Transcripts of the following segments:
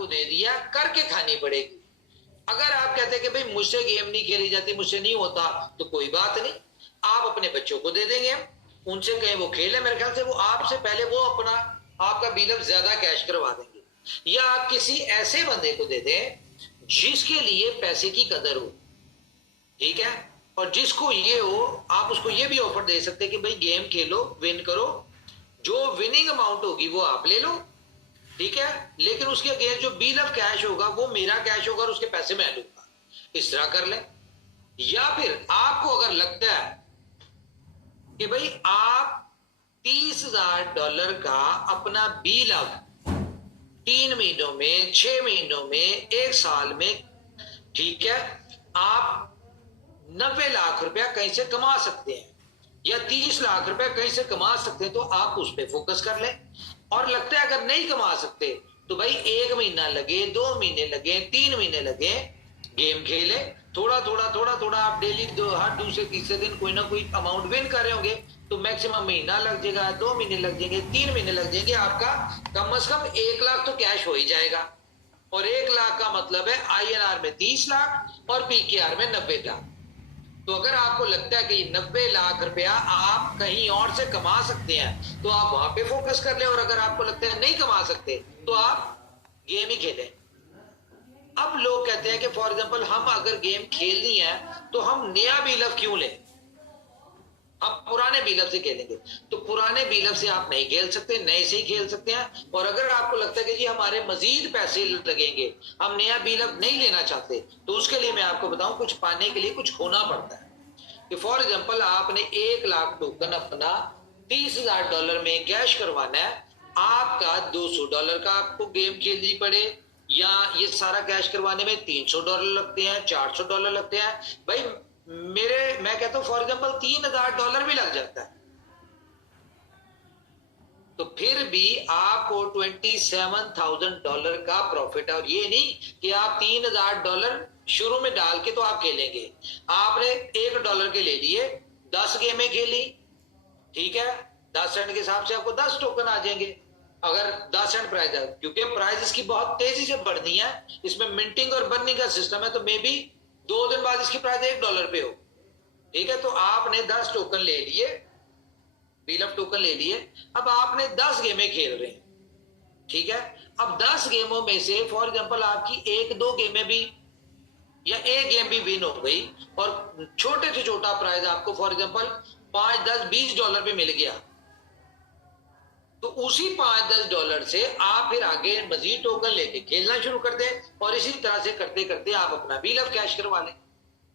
आपको दे दिया, करके खानी पड़ेगी। अगर आप कहते हैं कि भाई मुझसे गेम नहीं खेली जाती, मुझसे नहीं होता, तो कोई बात नहीं, आप अपने बच्चों को दे देंगे, उनसे कहें वो खेले, मेरे ख्याल से वो आपसे पहले वो अपना आपका बिल ज्यादा कैश करवा देंगे। या आप किसी ऐसे बंदे को दे दें जिसके लिए पैसे की कदर हो, ठीक है, और जिसको ये हो, आप उसको ये भी ऑफर दे सकते हैं कि भाई गेम खेलो, विन करो, जो विनिंग अमाउंट होगी वो आप ले लो, ठीक है, लेकिन उसके अगेंस्ट जो बिल ऑफ कैश होगा वो मेरा कैश होगा और उसके पैसे मैं लूंगा। इस तरह कर लें। या फिर आपको अगर लगता है कि भाई आप $30,000 का अपना बिल ऑफ 3 महीनों में, 6 महीनों में, 1 साल में, ठीक है, आप 90 लाख रुपया कहीं से कमा सकते हैं या 30 लाख रुपया कहीं से कमा सकते हैं, तो आप उस पर फोकस कर लें। और लगता है अगर नहीं कमा सकते तो भाई 1 महीना लगे, 2 महीने लगे, 3 महीने लगे, गेम खेले, थोड़ा थोड़ा थोड़ा थोड़ा आप डेली हर दूसरे तीसरे दिन कोई ना कोई अमाउंट विन कर रहे होंगे, तो मैक्सिमम महीना लग जाएगा, 2 महीने लग जाएंगे, 3 महीने लग जाएंगे, आपका कम से कम 1 लाख तो कैश हो ही जाएगा। और 1 लाख का मतलब है INR में 30 लाख और PKR में 90 लाख। तो अगर आपको लगता है कि 90 लाख रुपया आप कहीं और से कमा सकते हैं तो आप वहां पे फोकस कर ले, और अगर आपको लगता है नहीं कमा सकते तो आप गेम ही खेलें। अब लोग कहते हैं कि फॉर एग्जांपल हम अगर गेम खेलनी है तो हम नया बीलअप क्यों लें, हम पुराने बीलअप से खेलेंगे। तो पुराने बीलअप से आप नहीं खेल सकते, नए से ही खेल सकते हैं। और अगर आपको लगता है कि जी हमारे मजीद पैसे लगेंगे, हम नया बीलअप नहीं लेना चाहते, तो उसके लिए मैं आपको बताऊं, कुछ पाने के लिए कुछ खोना पड़ता है। कि फॉर एग्जांपल आपने 1 लाख टोकन अपना $30,000 में कैश करवाना है, आपका $200 का आपको गेम खेलनी पड़े, या ये सारा कैश करवाने में $300 लगते हैं, $400 लगते हैं, भाई मैं कहता हूं फॉर एग्जांपल $3,000 भी लग जाता है, तो फिर भी आपको $27,000 का प्रॉफिट है। और ये नहीं कि आप $3,000 शुरू में डाल के तो आप खेलेंगे, आपने $1 के ले लिए, 10 गेमें खेली, ठीक है, 10 सेंट के हिसाब से आपको 10 टोकन आ जाएंगे। अगर 10 सेंट प्राइस है, क्योंकि प्राइस इसकी बहुत तेजी से बढ़नी है, इसमें मिंटिंग और बर्निंग का सिस्टम है, तो मे बी 2 दिन बाद इसकी प्राइस $1 पे हो, ठीक है। तो आपने 10 टोकन ले लिए, बिल टोकन ले लिए, अब आपने 10 गेमें खेल रहे हैं, ठीक है। अब 10 गेमों में से फॉर एग्जांपल आपकी 1-2 गेमें भी या एक गेम भी विन हो गई, और छोटे से छोटा प्राइज आपको फॉर एग्जांपल 5, 10, $20 पे मिल गया, तो उसी $5-10 से आप फिर आगे मजीद टोकन लेके खेलना शुरू कर दें, और इसी तरह से करते करते आप अपना बिल ऑफ कैश करवा लें।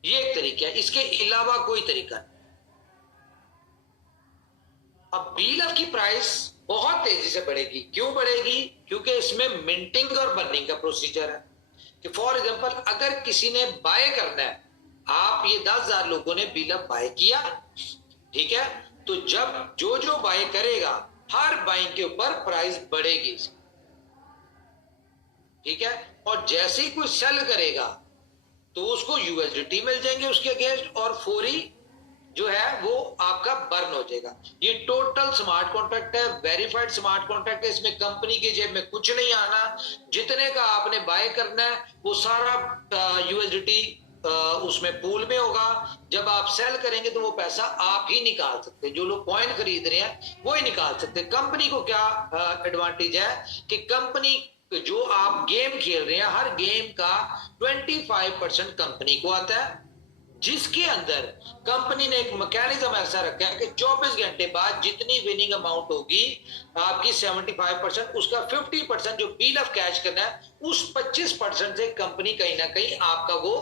ये एक तरीका है, इसके अलावा कोई तरीका नहीं। अब बिल ऑफ की प्राइस बहुत तेजी से बढ़ेगी। क्यों बढ़ेगी? क्योंकि इसमें मिंटिंग और बर्निंग का प्रोसीजर है। कि फॉर एग्जांपल अगर किसी ने बाय करना है, आप ये 10,000 लोगों ने बिल ऑफ बाय किया, ठीक है, तो जब जो जो बाय करेगा हर बाइंग के ऊपर प्राइस बढ़ेगी, ठीक है। और जैसे ही कोई सेल करेगा तो उसको USDT मिल जाएंगे उसके अगेंस्ट, और फौरी जो है वो आपका बर्न हो जाएगा। ये टोटल स्मार्ट कॉन्ट्रैक्ट है, वेरीफाइड स्मार्ट कॉन्ट्रैक्ट है, इसमें कंपनी की जेब में कुछ नहीं आना। जितने का आपने बाय करना है वो सारा USDT उसमें पूल में होगा। जब आप सेल करेंगे तो वो पैसा आप ही निकाल सकते, जो लोग कॉइन खरीद रहे हैं वो ही निकाल सकते। कंपनी को क्या एडवांटेज है कि कंपनी जो आप गेम खेल रहे हैं हर गेम का 25% कंपनी को आता है, जिसके अंदर कंपनी ने एक मैकेनिज्म ऐसा रखा है कि 24 घंटे बाद जितनी विनिंग अमाउंट होगी आपकी 75%, उसका 50% जो बिल ऑफ कैश करना है, उस 25% से कंपनी कहीं ना कहीं आपका वो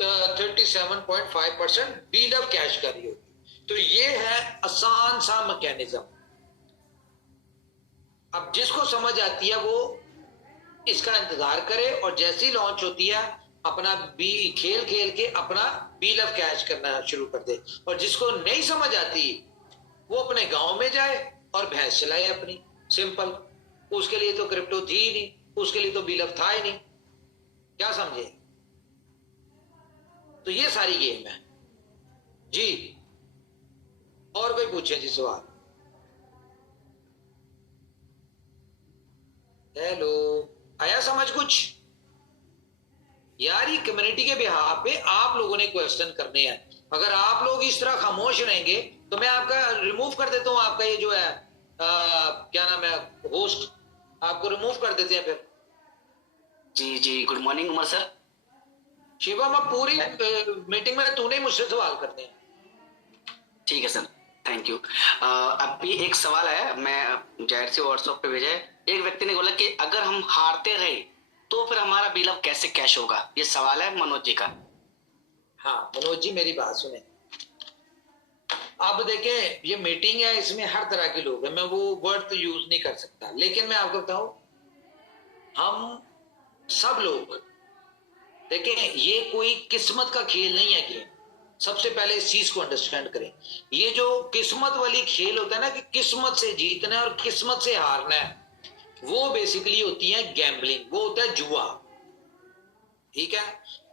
37.5% बिल ऑफ कैश कर रही होगी। तो ये है आसान सा मैकेनिज्म। अब जिसको समझ आती है वो इसका इंतजार करे, और जैसी लॉन्च होती है अपना बी खेल खेल के अपना बिल ऑफ कैश करना शुरू कर दे। और जिसको नहीं समझ आती वो अपने गांव में जाए और भैंस चलाए अपनी, सिंपल। उसके लिए तो क्रिप्टो थी ही नहीं, उसके लिए तो बिल ऑफ था ही नहीं, क्या समझे। तो ये सारी गेम है जी। और कोई पूछे जी सवाल? हेलो, आया समझ कुछ? यार ये कम्युनिटी के बिहाफ पे आप लोगों ने क्वेश्चन करने हैं। अगर आप लोग इस तरह खामोश रहेंगे तो मैं आपका रिमूव कर देता हूं, आपका ये जो है क्या नाम है, होस्ट, आपको रिमूव कर देते हैं फिर। जी जी, good morning Umar sir. Shivam, अब पूरी मीटिंग में तूने मुझसे सवाल करने हैं। ठीक है सर, थैंक यू। अभी एक सवाल है, मैं जाहिर से व्हाट्सएप पे भेजा है। एक व्यक्ति ने बोला कि अगर हम हारते रहे तो फिर हमारा बिल अब कैसे कैश होगा, ये सवाल है मनोज जी का। हाँ मनोज जी, मेरी बात सुने। अब देखें, ये मीटिंग है, इसमें हर तरह के लोग हैं, मैं वो वर्ड तो यूज नहीं कर सकता, लेकिन मैं आपको बताऊं, हम सब लोग देखें, ये कोई किस्मत का खेल नहीं है गेम। सबसे पहले इस चीज को अंडरस्टैंड करें। ये जो किस्मत वाली खेल होता है ना, कि किस्मत से जीतना है और किस्मत से हारना है, वो बेसिकली होती है गैम्बलिंग, वो होता है जुआ। ठीक है?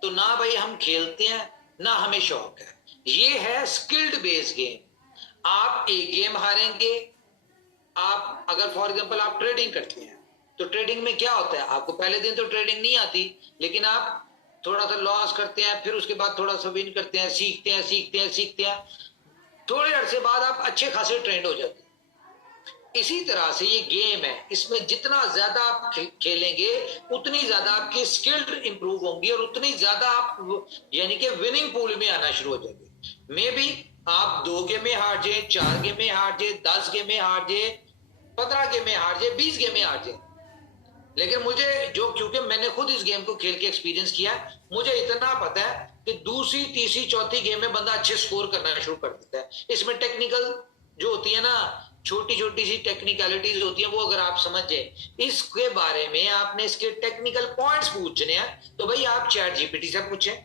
तो ना भाई हम खेलते हैं, ना हमें शौक है। ये है स्किल्ड बेस्ड गेम। आप एक गेम हारेंगे। आप अगर फॉर एग्जांपल आप ट्रेडिंग करते हैं, तो ट्रेडिंग में क्या होता है, आपको पहले दिन तो ट्रेडिंग नहीं आती, लेकिन आप थोड़ा सा लॉस करते हैं, फिर उसके बाद थोड़ा सा विन करते हैं, सीखते हैं सीखते हैं सीखते हैं, थोड़े अरसे बाद आप अच्छे खासे ट्रेंड हो जाते हैं। इसी तरह से ये गेम है, इसमें जितना ज्यादा आप खेलेंगे उतनी ज्यादा आपकी स्किल्ड इंप्रूव होंगी और उतनी ज्यादा आप यानी कि विनिंग पूल में आना शुरू हो जाएंगे। मे बी आप 2 गेम में हार जाए, 4 गेम में हार जाए, 10 गेम में हार जाए, 15 गेम में हार जाए, 20 गेम में हार जाए, लेकिन मुझे जो, क्योंकि मैंने खुद इस गेम को खेल के एक्सपीरियंस किया है, मुझे इतना पता है कि दूसरी तीसरी चौथी गेम में बंदा अच्छे स्कोर करना शुरू कर देता है। इसमें टेक्निकल जो होती है ना, छोटी छोटी सी टेक्निकलिटीज होती है, वो अगर आप समझ जाए, इसके बारे में आपने इसके टेक्निकल पॉइंट्स पूछने हैं, तो भाई आप चैट जीपीटी से पूछें,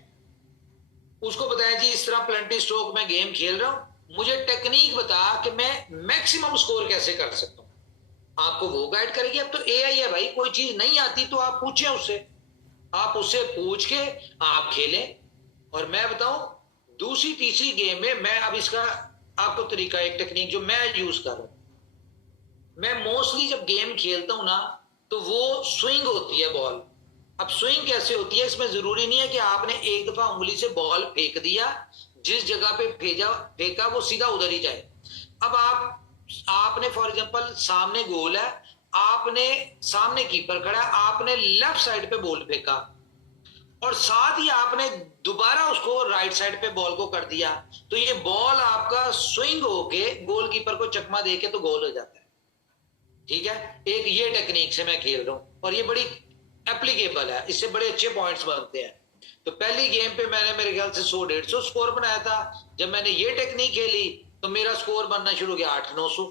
उसको बताएं जी इस तरह प्लेंटी स्ट्रोक में गेम खेल रहा हूं, मुझे टेक्निक बता कि मैं मैक्सिमम स्कोर कैसे कर सकता हूं। आपको वो गाइड करेगी। अब तो एआई है भाई, कोई चीज नहीं आती तो आप पूछें उससे, आप उससे पूछ के आप खेलें। और मैं बताऊं, दूसरी तीसरी गेम में मैं अब इसका आपको तरीका, एक टेक्निक जो मैं यूज कर रहा हूं, मैं मोस्टली जब गेम खेलता हूं ना, तो वो स्विंग होती है बॉल। अब स्विंग कैसे होती है, इसमें जरूरी नहीं है कि आपने एक दफा उंगली से बॉल फेंक दिया, जिस जगह पे फेंका वो सीधा उधर ही जाए। अब आपने फॉर एग्जांपल सामने गोल है, आपने सामने कीपर खड़ा है, आपने लेफ्ट साइड पे बॉल फेंका और साथ ही आपने दोबारा उसको राइट साइड पे बॉल को कर दिया, तो ये बॉल आपका स्विंग होके गोलकीपर को चकमा देके तो गोल हो जाता है। ठीक है? एक ये टेक्निक से मैं खेल रहा हूं और ये बड़ी एप्लीकेबल है, इससे बड़े अच्छे पॉइंट्स बनते हैं। तो पहली गेम पे मैंने मेरे ख्याल से 100-150 स्कोर बनाया था। जब मैंने ये टेक्निक खेली तो मेरा स्कोर बनना शुरू हो गया 800-900।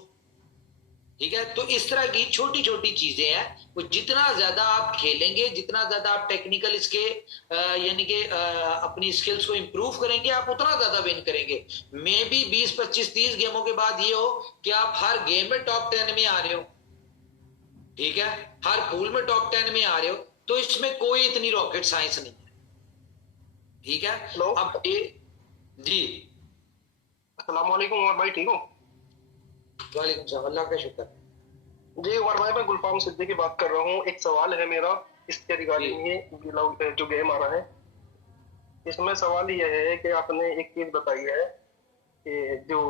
ठीक है? तो इस तरह की छोटी छोटी चीजें हैं, वो जितना ज्यादा आप खेलेंगे, जितना ज्यादा आप टेक्निकल इसके यानी कि अपनी स्किल्स को इंप्रूव करेंगे, आप उतना ज्यादा विन करेंगे। मे बी 20-25-30 गेमों के बाद ये हो कि आप हर गेम में टॉप 10 में आ रहे हो। ठीक है? हर पूल में टॉप 10 में आ रहे हो, तो इसमें कोई इतनी रॉकेट साइंस नहीं है। ठीक है? हेलो, अब जी, अस्सलाम वालेकुम उमर भाई, ठीक हो? वालेकुम सलाम, अल्लाह का शुक्र। जी उमर भाई, मैं गुलफाम सिद्दीकी बात कर रहा हूँ। एक सवाल है मेरा इसके रिगार्डिंग, ये जो गेम आ रहा है, इसमें सवाल यह है कि आपने एक चीज बताई है कि जो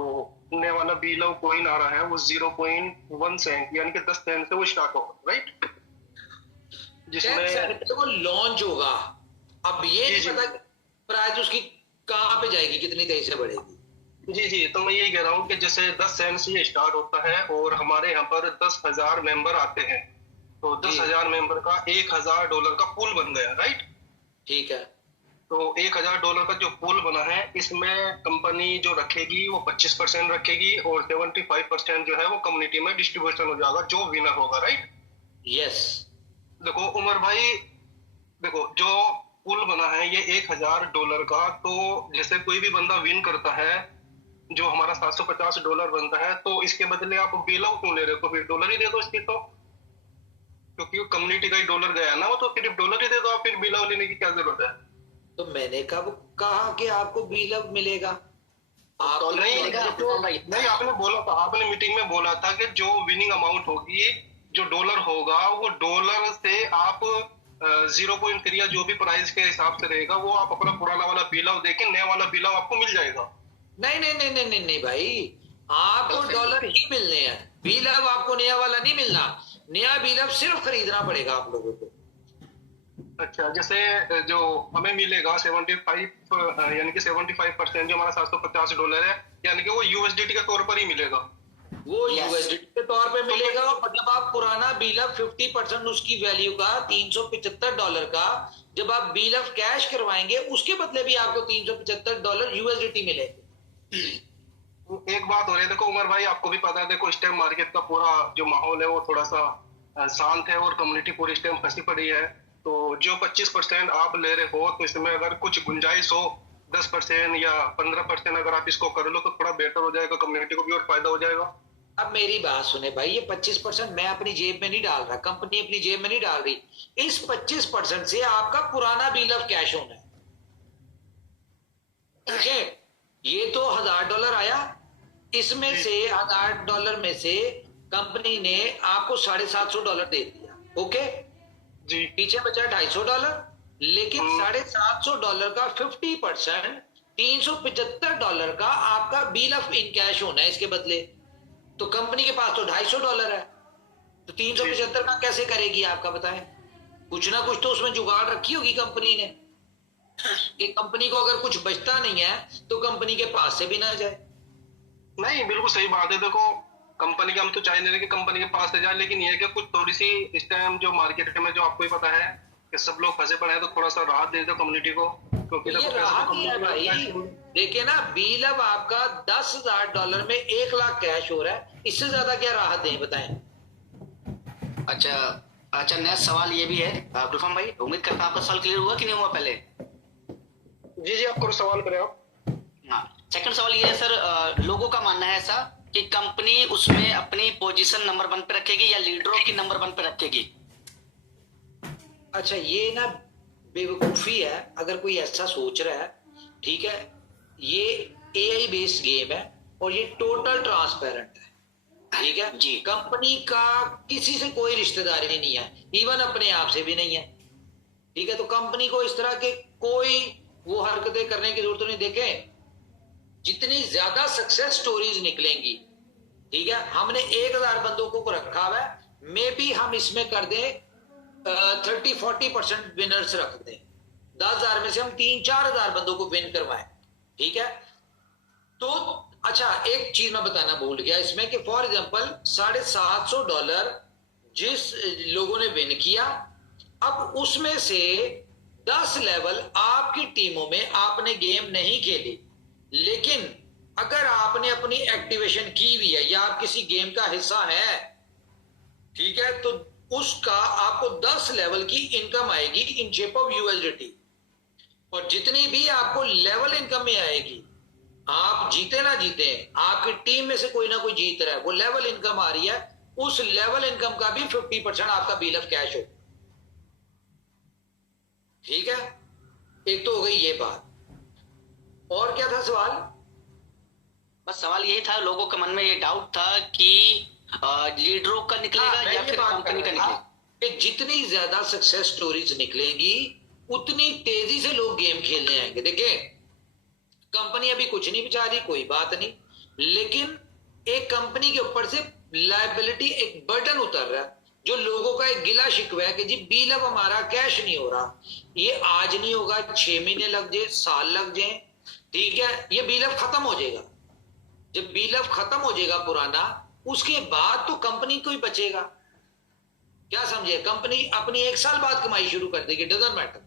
नए वाला बीलव कॉइन आ रहा है वो 0.1 सेंट यानी कि 10 सेंट से वो स्टार्ट होगा, राइट? 10 जिसमें सेकंड से वो लॉन्च होगा। अब ये जी नहीं जी पता प्राइस उसकी कहां पे जाएगी, कितनी तेजी से बढ़ेगी। जी जी, तो मैं यही कह रहा हूँ कि जैसे 10 सेंट से ये स्टार्ट होता है और हमारे यहाँ पर 10,000 मेंबर आते हैं, तो जी 10,000 मेंबर का $1,000 का पूल बन गया, राइट? ठीक है। तो $1,000 का जो पूल बना है, इसमें कंपनी जो रखेगी वो 25% रखेगी और 75% जो है वो कम्युनिटी में डिस्ट्रीब्यूशन हो जाएगा जो विनर होगा, राइट? यस। देखो उमर भाई, देखो जो पूल बना है ये $1,000 का, तो जैसे कोई भी बंदा विन करता है, जो हमारा $750 बनता है, तो इसके बदले आप बेल आउट क्यों ले रहे हो? तो फिर डॉलर ही दे दो इसकी, तो क्योंकि कम्युनिटी का ही डॉलर गया ना, वो तो सिर्फ डॉलर ही दे दो, आप फिर बेल आउट लेने की क्या जरूरत है? तो मैंने कब कहा कि आपको बीलव मिलेगा? आप नहीं, नहीं आपने बोला था, आपने मीटिंग में बोला था कि जो विनिंग अमाउंट होगी जो डॉलर होगा वो डॉलर से आप 0.3 या जो भी प्राइस के हिसाब से रहेगा वो आप अपना पुराना वाला बिल देके नया वाला बिल आपको मिल जाएगा। नहीं नहीं नहीं नहीं नहीं नहीं भाई, आपको कैसे? डॉलर ही मिलने हैं, बिल अब आपको नया वाला नहीं मिलना। नया बिल अब सिर्फ खरीदना पड़ेगा आप लोगों को। अच्छा, जैसे जो हमें मिलेगा 75 यानी कि 75% जो हमारा $750 है, यानी कि वो यूएसडीटी के तौर पर ही मिलेगा। वो Yes. यूएसडीटी के तौर पे मिलेगा, और जब आप पुराना बिल ऑफ 50% उसकी वैल्यू का $375 का जब आप बिल ऑफ कैश करवाएंगे, उसके बदले भी आपको $375 यूएसडीटी मिलेंगे। एक बात हो रही है, देखो उमर भाई, आपको भी पता है, देखो इस टाइम मार्केट का पूरा जो माहौल है वो थोड़ा सा शांत है और कम्युनिटी पूरी इस टाइम फंसी पड़ी है। तो जो 25% आप ले रहे हो, तो इसमें अगर कुछ गुंजाइश हो 10% या 15% अगर आप इसको कर लो तो थोड़ा बेटर हो जाएगा, कम्युनिटी को भी और फायदा हो जाएगा। अब मेरी बात सुने भाई, ये 25% मैं अपनी जेब में नहीं डाल रहा, कंपनी अपनी जेब में नहीं डाल रही। इस 25% से आपका पुराना बिल ऑफ कैश होना है, ठीक है? ये तो $1000 आया, इसमें से $1000 में से कंपनी ने आपको $750 दे दिया, ओके? जी पीछे बचा $250, लेकिन $750 का 50% $375 का आपका बिल ऑफ इन कैश होना है इसके बदले। तो कंपनी के पास तो $250 है, तो 375 का कैसे करेगी आपका, बताएं? कुछ ना कुछ तो उसमें जुगाड़ रखी होगी कंपनी ने, कि कंपनी को अगर कुछ बचता नहीं है तो कंपनी के पास से भी ना जाए। नहीं, बिल्कुल सही बात है। देखो कंपनी के, हम तो चाह नहीं रहे कि कंपनी के पास से जाए, लेकिन ये है कि कुछ थोड़ी सी इस टाइम जो मार्केट में, जो आपको ही पता है कि सब लोग फंसे पड़े हैं, तो थोड़ा सा राहत दे दो कम्युनिटी को, क्योंकि ये देखो पैसे राहत तो ही है भाई। कम्युनिटी। देखिए ना, बिल अब आपका $10,000 में 1 लाख कैश हो रहा है, इससे ज्यादा क्या राहत दें, बताएं? अच्छा अच्छा, नेक्स्ट सवाल ये भी है गुलफाम भाई, उम्मीद करता हूं आपका सवाल क्लियर हुआ कि नहीं हुआ पहले। जी जी, आप करो, सवाल करें आप। हाँ, सेकंड सवाल ये है सर, लोगों का मानना है ऐसा कि कंपनी उसमें अपनी पोजीशन नंबर 1 पे रखेगी या लीडरों की नंबर 1 पे रखेगी। अच्छा, ये ना बेवकूफी है अगर कोई ऐसा सोच रहा है, ठीक है? ये एआई बेस्ड गेम है और ये टोटल ट्रांसपेरेंट है, ठीक है जी। कंपनी का किसी से कोई रिश्तेदारी नहीं है, इवन अपने आप से भी नहीं है, ठीक है? तो कंपनी को इस तरह के कोई वो हरकतें करने की जरूरत नहीं। देखें, जितनी ज्यादा सक्सेस स्टोरीज निकलेंगी, ठीक है, हमने 1000 बंदों को रखा हुआ है, मे बी हम इसमें कर दें 30-40% विनर्स रख दें, 10,000 में से हम 3-4 हजार बंदों को विन करवाएं, ठीक है? तो अच्छा, एक चीज मैं बताना भूल गया इसमें कि फॉर एग्जांपल $750 जिस लोगों ने विन किया, अब उसमें से 10 लेवल आपकी टीमों में आपने गेम नहीं खेली, लेकिन अगर आपने अपनी एक्टिवेशन की हुई है या आप किसी गेम का हिस्सा है, ठीक है, तो उसका आपको 10 लेवल की इनकम आएगी इन शेप ऑफ यूएसडीटी। और जितनी भी आपको लेवल इनकम में आएगी, आप जीते ना जीते, आपकी टीम में से कोई ना कोई जीत रहा है, वो लेवल इनकम आ रही है, उस लेवल इनकम का भी 50% आपका बिल ऑफ कैश हो, ठीक है? एक तो हो गई ये बात। और क्या था सवाल? बस सवाल यही था, लोगों के मन में ये डाउट था कि लीडरों का निकलेगा मैं या ये फिर बात कंपनी कर का रहा था निकलेगा। कि जितनी ज्यादा सक्सेस स्टोरीज निकलेंगी उतनी तेजी से लोग गेम खेलने आएंगे। देखिए, कंपनी अभी कुछ नहीं बेचा रही, कोई बात नहीं, लेकिन एक कंपनी के ऊपर से लायबिलिटी, एक बर्डन उतर रहा है, जो लोगों का एक गिला शिकवा है कि जी बिल अब हमारा कैश नहीं हो रहा। ये आज नहीं होगा, 6 महीने लग जाए, साल लग जाए, ठीक है, ये बिल अब खत्म हो जाएगा। जब बिल अब खत्म हो जाएगा पुराना, उसके बाद तो कंपनी को ही बचेगा। क्या समझे? कंपनी अपनी 1 साल बाद कमाई शुरू कर देगी, डजंट मैटर,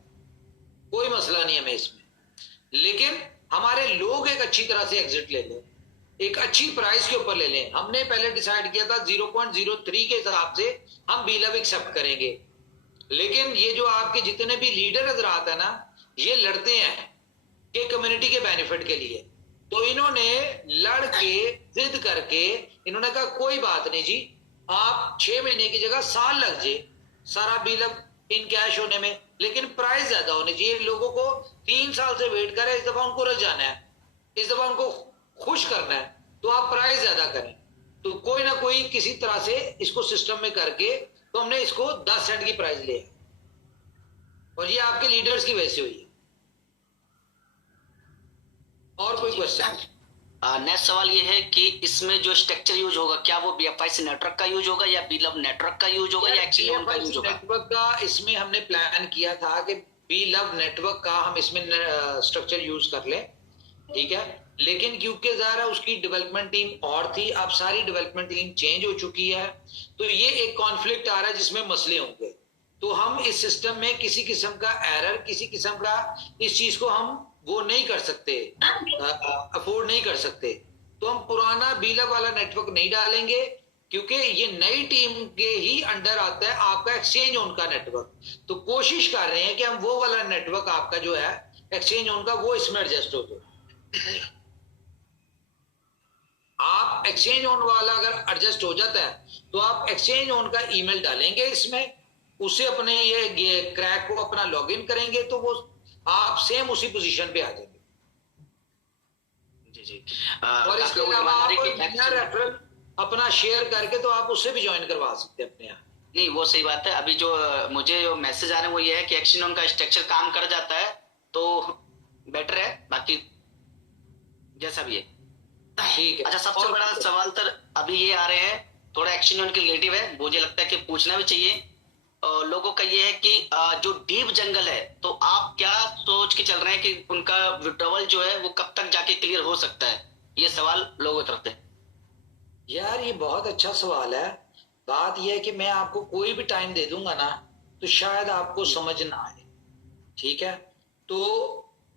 कोई मसला नहीं हमें इसमें। लेकिन हमारे लोग एक अच्छी तरह से एग्जिट ले लें, एक अच्छी प्राइस के ऊपर ले लें। हमने पहले डिसाइड किया था 0.03 के हिसाब से हम बिल अब एक्सेप्ट करेंगे, लेकिन ये जो आपके जितने भी लीडर हजरात है ना, ये लड़ते हैं कि कम्युनिटी के बेनिफिट के लिए, तो इन्होंने लड़ के जिद करके इन्होंने कहा कोई बात नहीं जी, आप 6 महीने की जगह साल लग जाए सारा बिल अब इन कैश होने में, लेकिन प्राइस ज्यादा होनी चाहिए। लोगों को 3 साल से वेट करें, इस दफा उनको रजाना है, इस दफा उनको खुश करना है, तो आप प्राइस ज्यादा करें, तो कोई ना कोई किसी तरह से इसको सिस्टम में करके तो हमने इसको 10 सेंट की प्राइस लिया, और ये आपके लीडर्स की वजह से हुई है। और कोई क्वेश्चन? नेक्स्ट सवाल ये है कि इसमें जो स्ट्रक्चर यूज होगा, क्या वो बीएफआईसी नेटवर्क का यूज होगा या बीलब नेटवर्क का यूज होगा या एक्चुअली का यूज होगा? नेटवर्क का इसमें हमने प्लान किया था कि बी लव नेटवर्क का हम इसमें स्ट्रक्चर यूज कर ले, ठीक है। लेकिन क्योंकि ज़रा उसकी डेवलपमेंट टीम और थी, अब सारी डेवलपमेंट टीम चेंज हो चुकी है, तो ये एक कॉन्फ्लिक्ट आ रहा है जिसमें मसले होंगे। तो हम इस सिस्टम में किसी किस्म का एरर, किसी किस्म का इस चीज को हम वो नहीं कर सकते, अफोर्ड नहीं कर सकते। तो हम पुराना बीलअप वाला नेटवर्क नहीं डालेंगे, क्योंकि ये नई टीम के ही अंडर आता है आपका एक्सचेंज ऑन का नेटवर्क। तो कोशिश कर रहे हैं कि हम वो वाला नेटवर्क आपका जो है एक्सचेंज ऑन का, वो इसमें एडजस्ट हो तो आप एक्सचेंज ऑन वाला अगर एडजस्ट हो जाता है तो आप एक्सचेंज ऑन का ईमेल डालेंगे इसमें, उसे अपने ये क्रैक को अपना लॉगिन करेंगे, तो वो आप सेम उसी पोजीशन पे आ जाएंगे। जी जी। और इसके अलावा आप नया रेफरल अपना शेयर करके तो आप उससे भी ज्वाइन करवा सकते हैं अपने यहाँ। नहीं, वो सही बात है। अभी जो मुझे जो मैसेज आ रहे हैं वो ये है कि एक्शन उनका स्ट्रक्चर काम कर जाता है तो बेटर है, बाकी जैसा भी है ठीक है। अच्छा, सबसे बड़ा सवाल तो अभी ये आ रहे हैं, थोड़ा एक्शन उनके रिलेटिव है, मुझे लगता है कि पूछना भी चाहिए। लोगों का ये है कि जो डीप जंगल है, तो आप क्या सोच के चल रहे हैं कि उनका विड्रॉवल जो है वो कब तक जाके क्लियर हो सकता है? ये सवाल लोगों की तरफ से। यार ये बहुत अच्छा सवाल है। बात यह है कि मैं आपको कोई भी टाइम दे दूंगा ना, तो शायद आपको समझ ना आए, ठीक है। तो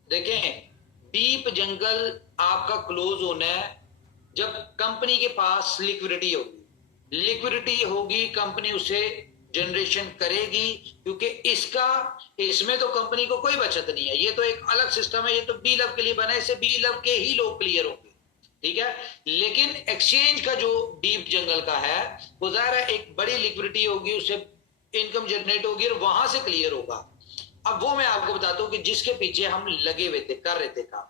देखें, डीप जंगल आपका क्लोज होना है जब कंपनी के पास लिक्विडिटी होगी। लिक्विडिटी होगी, कंपनी उसे जनरेशन करेगी, क्योंकि इसमें तो कंपनी को कोई बचत नहीं है, ये तो एक अलग सिस्टम है, ये तो बी लव के लिए बना है, इससे बी लव के ही लोग क्लियर होंगे, ठीक है। लेकिन एक्सचेंज का जो डीप जंगल का है, वो जाहिर है एक बड़ी लिक्विडिटी होगी, उससे इनकम जनरेट होगी और वहां से क्लियर होगा। अब वो मैं आपको बताता हूं कि जिसके पीछे हम लगे हुए थे, कर रहे थे काम,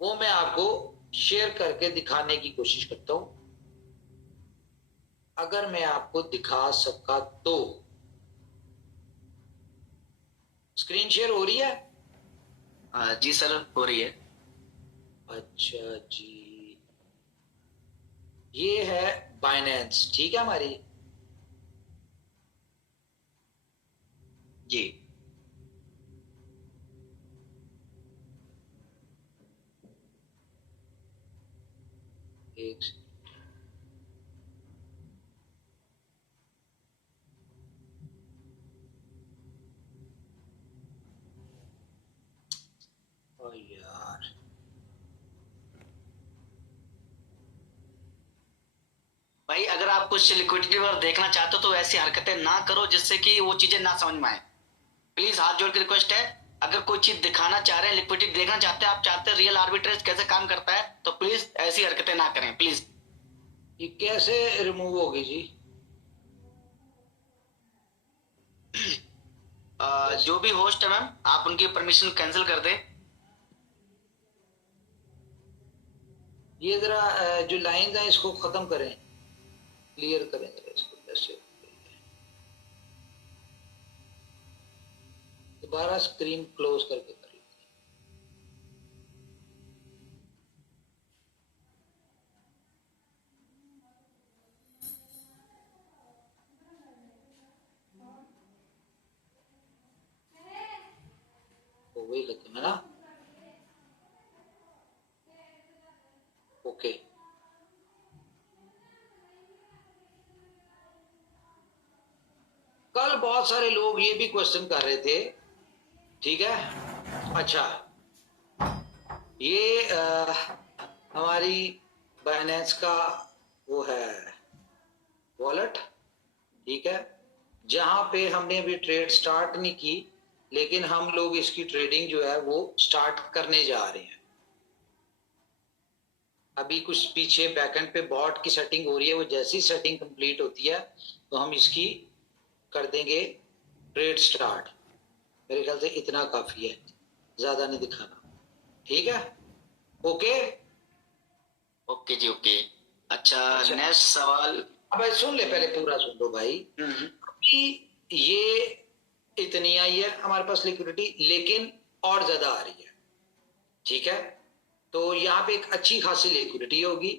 वो मैं आपको शेयर करके दिखाने की कोशिश करता हूं, अगर मैं आपको दिखा सका तो। स्क्रीन शेयर हो रही है? जी सर, हो रही है। अच्छा जी, ये है बाइनेंस, ठीक है हमारी। जी एक यार, भाई, अगर आप कुछ लिक्विडिटी पर देखना चाहते हो तो ऐसी हरकतें ना करो जिससे कि वो चीजें ना समझ में आए। प्लीज हाथ जोड़ के रिक्वेस्ट है, अगर कोई चीज दिखाना चाह रहे हैं, लिक्विडिटी देखना चाहते हैं, आप चाहते हैं रियल आर्बिट्रेज कैसे काम करता है, तो प्लीज ऐसी हरकतें ना करें प्लीज। ये कैसे रिमूव होगी जी? जो भी होस्ट है मैम, आप उनकी परमिशन कैंसिल कर दें। ये जरा जो लाइन है इसको खत्म करें, क्लियर करें जरा इसको, जैसे दोबारा स्क्रीन क्लोज करके कर लीजिए। तो वही लगता है ना, ओके। कल बहुत सारे लोग ये भी क्वेश्चन कर रहे थे, ठीक है। अच्छा, ये हमारी बाइनेंस का वो है वॉलेट, ठीक है, जहां पे हमने अभी ट्रेड स्टार्ट नहीं की, लेकिन हम लोग इसकी ट्रेडिंग जो है वो स्टार्ट करने जा रहे हैं। अभी कुछ पीछे बैकएंड पे बॉट की सेटिंग हो रही है, वो जैसी सेटिंग कंप्लीट होती है तो हम इसकी कर देंगे ट्रेड स्टार्ट। मेरे ख्याल से इतना काफी है, ज्यादा नहीं दिखाना, ठीक है। ओके ओके जी, ओके। अच्छा, नेक्स्ट सवाल। अब सुन ले, पहले पूरा सुन लो भाई। कि ये इतनी आई है हमारे पास लिक्विडिटी, लेकिन और ज्यादा आ रही है, ठीक है। तो यहाँ पे एक अच्छी खासी लिक्विडिटी होगी।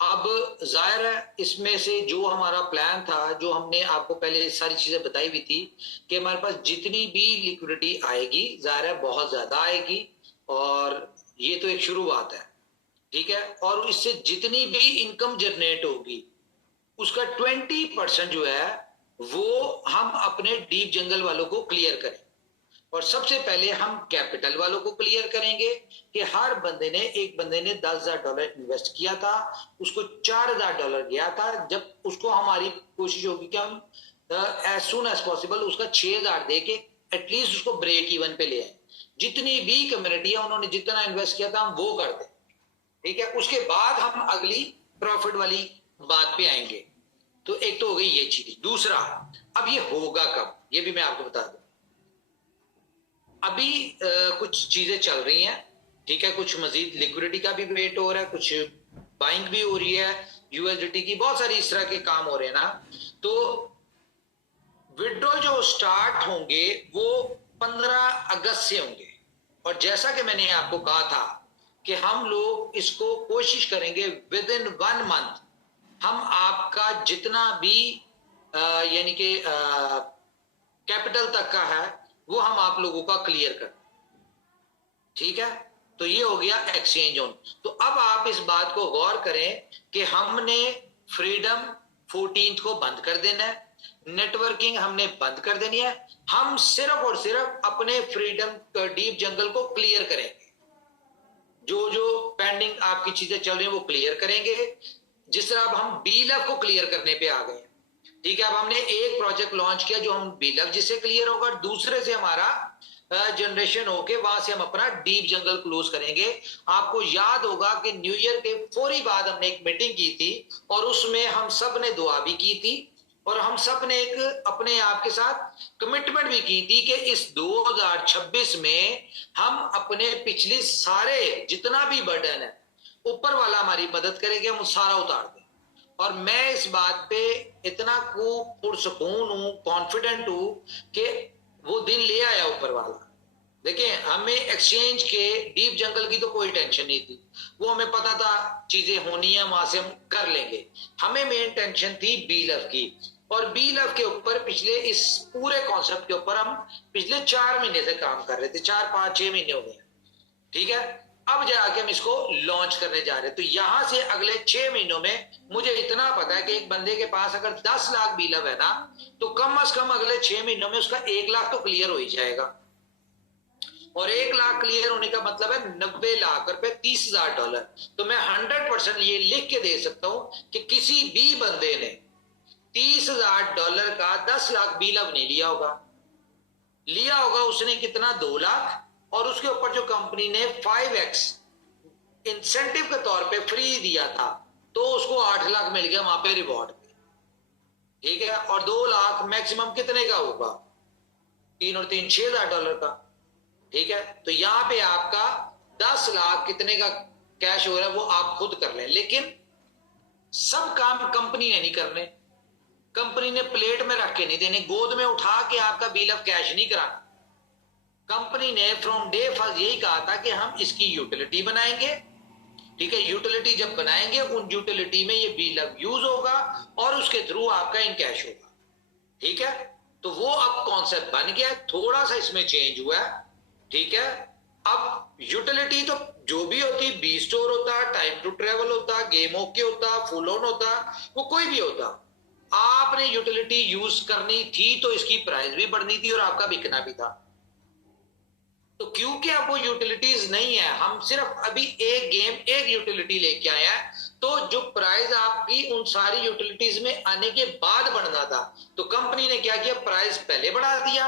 अब जाहिर है इसमें से जो हमारा प्लान था, जो हमने आपको पहले सारी चीजें बताई हुई थी कि हमारे पास जितनी भी लिक्विडिटी आएगी जाहिर है बहुत ज्यादा आएगी, और ये तो एक शुरुआत है, ठीक है। और इससे जितनी भी इनकम जनरेट होगी उसका 20% जो है वो हम अपने डीप जंगल वालों को क्लियर करें। और सबसे पहले हम कैपिटल वालों को क्लियर करेंगे कि हर बंदे ने, एक बंदे ने $10,000 इन्वेस्ट किया था, उसको $4,000 गया था। जब उसको, हमारी कोशिश होगी कि हम एज सुन एज पॉसिबल उसका 6,000 दे के एटलीस्ट उसको ब्रेक इवन पे ले आए। जितनी भी कम्युनिटी है उन्होंने जितना इन्वेस्ट किया था हम वो कर दें, ठीक है। उसके बाद हम अगली प्रॉफिट वाली बात पे आएंगे। तो एक तो हो गई ये चीज। दूसरा, अब ये होगा कब, ये भी मैं आपको बता दूं। अभी कुछ चीजें चल रही हैं, ठीक है। कुछ मजीद लिक्विडिटी का भी वेट हो रहा है, कुछ बाइंग भी हो रही है यूएसडीटी की, बहुत सारी इस तरह के काम हो रहे हैं ना। तो विड्रॉल जो स्टार्ट होंगे वो 15 अगस्त से होंगे। और जैसा कि मैंने आपको कहा था कि हम लोग इसको कोशिश करेंगे विद इन 1 मंथ हम आपका जितना भी यानी कि कैपिटल तक का है वो हम आप लोगों का क्लियर कर, ठीक है। तो ये हो गया एक्सचेंज ऑन। तो अब आप इस बात को गौर करें कि हमने फ्रीडम 14 को बंद कर देना है, नेटवर्किंग हमने बंद कर देनी है। हम सिर्फ और सिर्फ अपने फ्रीडम डीप जंगल को क्लियर करेंगे। जो जो पेंडिंग आपकी चीजें चल रही हैं वो क्लियर करेंगे। जिस तरह अब हम बीलव को क्लियर करने पे आ गए, ठीक है। अब हमने एक प्रोजेक्ट लॉन्च किया जो हम बीलव जिससे क्लियर होगा, दूसरे से हमारा जनरेशन होके वहां से हम अपना डीप जंगल क्लोज करेंगे। आपको याद होगा कि न्यू ईयर के फौरी बाद हमने एक मीटिंग की थी और उसमें हम सब ने दुआ भी की थी और हम सब ने एक अपने आप के साथ कमिटमेंट भी की थी कि इस 2026 में हम अपने पिछले सारे जितना भी बर्डन है ऊपर वाला हमारी मदद करेंगे, हम सारा उतार दें। और मैं इस बात पे इतना पुरसकून हूं, कॉन्फिडेंट हूं कि वो दिन ले आया ऊपर वाला। देखिए, हमें एक्सचेंज के डीप जंगल की तो कोई टेंशन नहीं थी, वो हमें पता था चीजें होनी है, वहां से हम कर लेंगे। हमें मेन टेंशन थी बीलव की, और बीलव के ऊपर पिछले इस पूरे कॉन्सेप्ट के ऊपर हम पिछले 4 महीने से काम कर रहे थे, 4 5 6 महीने हो गए, ठीक है। अब जाके हम इसको लॉन्च करने जा रहे हैं। तो यहां से अगले 6 महीनों में मुझे इतना पता है कि एक बंदे के पास अगर 10 लाख बीलव है ना, तो कम से कम अगले 6 महीनों में उसका 1 लाख तो क्लियर हो ही जाएगा। और 1 लाख क्लियर होने का मतलब है 90 लाख रुपए, $30,000। तो मैं 100% ये लिख के दे सकता हूं कि किसी भी बंदे ने $30,000 का 10 लाख बीलव नहीं लिया होगा। लिया होगा उसने कितना, 2 लाख, और उसके ऊपर जो कंपनी ने 5x इंसेंटिव के तौर पे फ्री दिया था तो उसको 8 लाख मिल गया वहां पे रिवॉर्ड, ठीक है। और 2 लाख मैक्सिमम कितने का होगा, 3 और 3 $6,000 का, ठीक है। तो यहां पे आपका 10 लाख कितने का कैश हो रहा है वो आप खुद कर लें। लेकिन सब काम कंपनी ने नहीं करने, कंपनी ने प्लेट में रख के नहीं देने, गोद में उठा के आपका बिल ऑफ कैश नहीं कराना। कंपनी ने फ्रॉम डे फर्स्ट यही कहा था कि हम इसकी यूटिलिटी बनाएंगे, ठीक है। यूटिलिटी जब बनाएंगे उन यूटिलिटी में ये बिल ऑफ यूज होगा और उसके थ्रू आपका इन कैश होगा, ठीक है। तो वो अब कॉन्सेप्ट बन गया, थोड़ा सा इसमें चेंज हुआ है, ठीक है। अब यूटिलिटी तो जो भी होती, बी स्टोर होता, टाइम टू ट्रेवल होता, गेम ओके होता, फुल ऑन होता, वो कोई भी होता, आपने यूटिलिटी यूज करनी थी तो इसकी प्राइस भी बढ़नी थी और आपका बिकना भी था। तो क्योंकि अब वो यूटिलिटीज नहीं है, हम सिर्फ अभी एक गेम एक यूटिलिटी लेके आए हैं, तो जो प्राइस आपकी उन सारी यूटिलिटीज में आने के बाद बढ़ना था, तो कंपनी ने क्या किया, प्राइस पहले बढ़ा दिया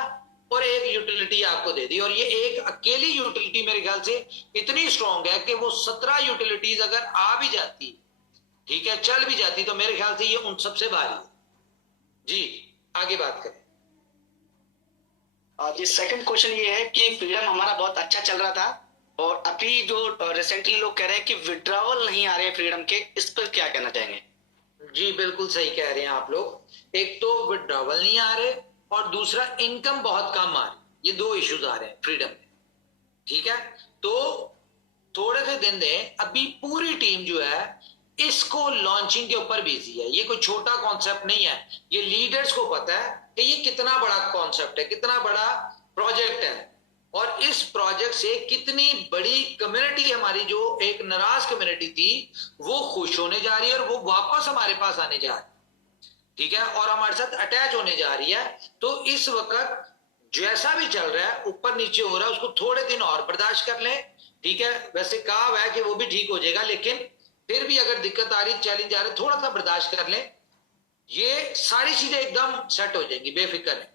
और एक यूटिलिटी आपको दे दी। और ये एक अकेली यूटिलिटी मेरे ख्याल से इतनी स्ट्रांग है कि वो 17 यूटिलिटीज अगर आ भी जाती, ठीक है, चल भी जाती, तो मेरे ख्याल से ये उन सबसे भारी है। जी आगे बात करें। जी सेकंड क्वेश्चन ये है कि फ्रीडम हमारा बहुत अच्छा चल रहा था, और अभी जो रिसेंटली लोग कह रहे हैं कि विड्रॉवल नहीं आ रहे हैं फ्रीडम के, इस पर क्या कहना चाहेंगे? जी बिल्कुल सही कह रहे हैं आप लोग। एक तो विड्रॉवल नहीं आ रहे और दूसरा इनकम बहुत कम आ रही, ये दो इश्यूज आ रहे हैं फ्रीडम में। ठीक है, तो थोड़े से दिन दें, अभी पूरी टीम जो है इसको लॉन्चिंग के ऊपर बिजी है। ये कोई छोटा कॉन्सेप्ट नहीं है, ये लीडर्स को पता है कि ये कितना बड़ा कॉन्सेप्ट है, कितना बड़ा प्रोजेक्ट है, और इस प्रोजेक्ट से कितनी बड़ी कम्युनिटी, हमारी जो एक नाराज कम्युनिटी थी वो खुश होने जा रही है और वो वापस हमारे पास आने जा रही है। ठीक है, और हमारे साथ अटैच होने जा रही है। तो इस वक्त जैसा भी चल रहा है, ऊपर नीचे हो रहा है, उसको थोड़े दिन और बर्दाश्त कर लें। ठीक है, वैसे कहा हुआ है कि वो भी ठीक हो जाएगा, लेकिन फिर भी अगर दिक्कत आ रही, चैलेंज आ रहा है, थोड़ा सा बर्दाश्त कर लें, ये सारी चीजें एकदम सेट हो जाएंगी, बेफिक्र है।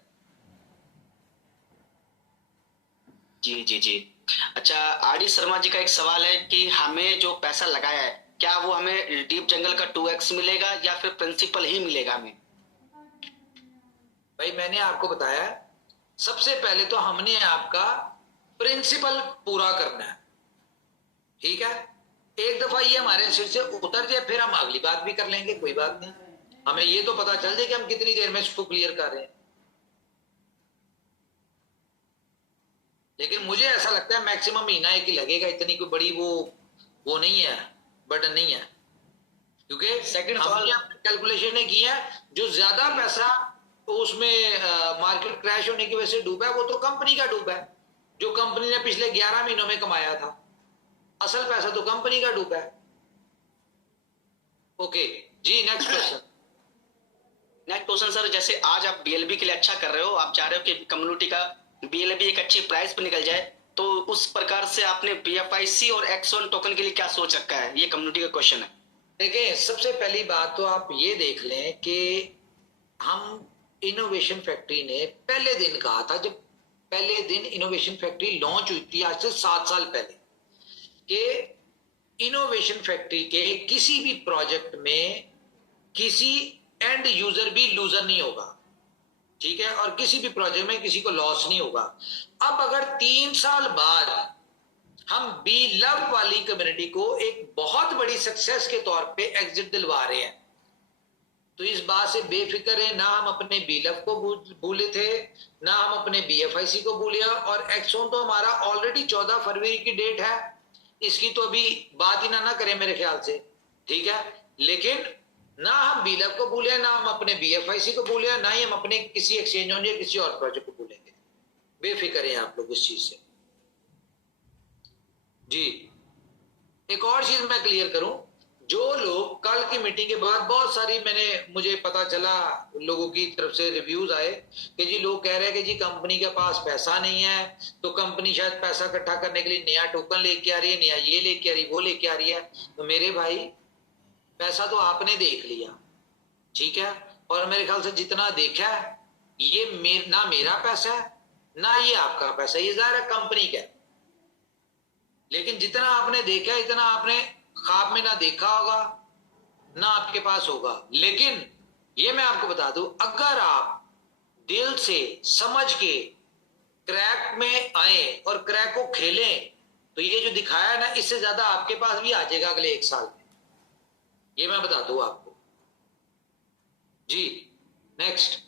जी जी जी। अच्छा, आर डी शर्मा जी का एक सवाल है कि हमें जो पैसा लगाया है, क्या वो हमें डीप जंगल का 2x मिलेगा या फिर प्रिंसिपल ही मिलेगा हमें? भाई मैंने आपको बताया, सबसे पहले तो हमने आपका प्रिंसिपल पूरा करना है। ठीक है, एक दफा ये हमारे सिर से उतर जाए, फिर हम अगली बात भी कर लेंगे, कोई बात नहीं। हमें ये तो पता चल जाए कि हम कितनी देर में इसको क्लियर कर रहे हैं। लेकिन मुझे ऐसा लगता है मैक्सिमम महीना एक ही लगेगा, इतनी कोई बड़ी वो नहीं है, बटन नहीं है, क्योंकि सेकंड हमने सवाल। कैलकुलेशन की है। जो ज्यादा पैसा तो उसमें मार्केट क्रैश होने की वजह से डूबा है, वो तो कंपनी का डूबा है, जो कंपनी ने पिछले 11 महीनों में कमाया था। असल पैसा तो कंपनी का डूबा है। ओके जी, next question. Next question sir, जैसे आज आप बीएलबी के लिए अच्छा कर रहे हो, आप चाह रहे हो कि कम्युनिटी का बीएलबी एक अच्छी प्राइस पे निकल जाए, तो उस प्रकार से आपने बीएफआईसी और एक्स1 टोकन के लिए क्या सोच रखा है? ये कम्युनिटी का क्वेश्चन है। देखिए, सबसे पहली बात तो आप ये देख लें कि हम इनोवेशन फैक्ट्री ने पहले दिन कहा था, जब पहले दिन इनोवेशन फैक्ट्री लॉन्च हुई थी आज से 7 साल पहले, कि इनोवेशन फैक्ट्री के किसी भी प्रोजेक्ट में किसी एंड यूजर भी लूजर नहीं होगा। ठीक है, और किसी भी प्रोजेक्ट में किसी को लॉस नहीं होगा। अब अगर 3 साल बाद हम बी लव वाली कम्युनिटी को एक बहुत बड़ी सक्सेस के तौर पे एग्जिट दिलवा रहे हैं, तो इस बात से बेफिक्र है, ना हम अपने बी लव को भूले थे, ना हम अपने बीएफआईसी को भूले। और एक्सोन तो हमारा ऑलरेडी 14 फरवरी की डेट है, इसकी तो अभी बात ही ना करें मेरे ख्याल से। ठीक है, लेकिन ना हम बी लव को भूले, ना हम अपने बीएफआईसी को भूले, ना ही हम अपने किसी एक्सचेंज या किसी और प्रोजेक्ट को भूलेंगे। बेफिक्र हैं आप लोग इस चीज से। जी, एक और चीज मैं क्लियर करूं, जो लोग कल की मीटिंग के बाद बहुत सारी मुझे पता चला लोगों की तरफ से रिव्यूज आए कि जी लोग कह रहे हैं कि जी कंपनी के पास पैसा नहीं है, तो कंपनी शायद पैसा इकट्ठा करने के लिए नया टोकन लेके आ रही है, नया ये लेके आ रही है, वो लेके आ रही है। तो मेरे भाई, पैसा तो आपने देख लिया, ठीक है, और मेरे ख्याल से जितना देखा है, ये ना मेरा पैसा है ना ये आपका पैसा, ये जाहिर है कंपनी का। लेकिन जितना आपने देखा, इतना आपने ख्वाब में ना देखा होगा, ना आपके पास होगा। लेकिन ये मैं आपको बता दूं, अगर आप दिल से समझ के क्रैक में आए और क्रैक को खेलें, तो ये जो दिखाया ना, इससे ज्यादा आपके पास भी आ जाएगा अगले 1 साल में, ये मैं बता दूं आपको। जी, नेक्स्ट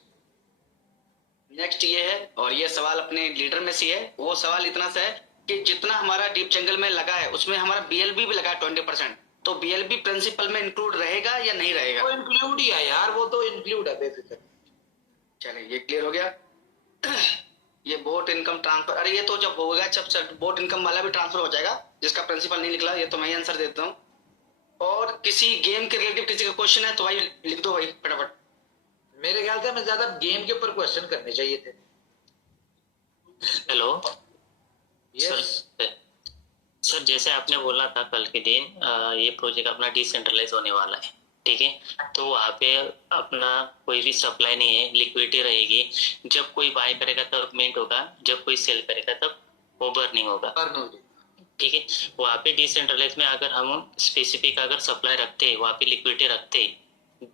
ये है, और ये सवाल अपने लीडर में से है। वो सवाल इतना सा है कि जितना हमारा डीप जंगल में लगा है, उसमें हमारा बीएलबी भी लगा है 20%, तो बीएलबी प्रिंसिपल में इंक्लूड रहेगा या नहीं रहेगा? वो इंक्लूड ही है यार, वो तो इंक्लूड है, बेफिक्र। चलिए, ये क्लियर हो गया। ये बोट इनकम ट्रांसफर, अरे ये तो जब होगा, जब बोट इनकम वाला भी ट्रांसफर हो जाएगा, जिसका प्रिंसिपल नहीं निकला, ये तो मैं ही आंसर देता हूँ। और किसी गेम के रिलेटिव किसी का क्वेश्चन है तो भाई लिख दो भाई फटाफट। मेरे ख्याल से हमें ज्यादा गेम के ऊपर क्वेश्चन करने चाहिए थे। हेलो यस सर, जैसे आपने बोला था कल के दिन ये प्रोजेक्ट अपना डिसेंट्रलाइज होने वाला है, ठीक है, तो वहाँ पे अपना कोई भी सप्लाई नहीं है, लिक्विडिटी रहेगी। जब कोई बाय करेगा तब मिंट होगा, जब कोई सेल करेगा तब वो बर्निंग होगा, ठीक है। वहाँ पे डिसेंट्रलाइज में अगर हम स्पेसिफिक अगर सप्लाई रखते, वहाँ पे लिक्विडिटी रखते,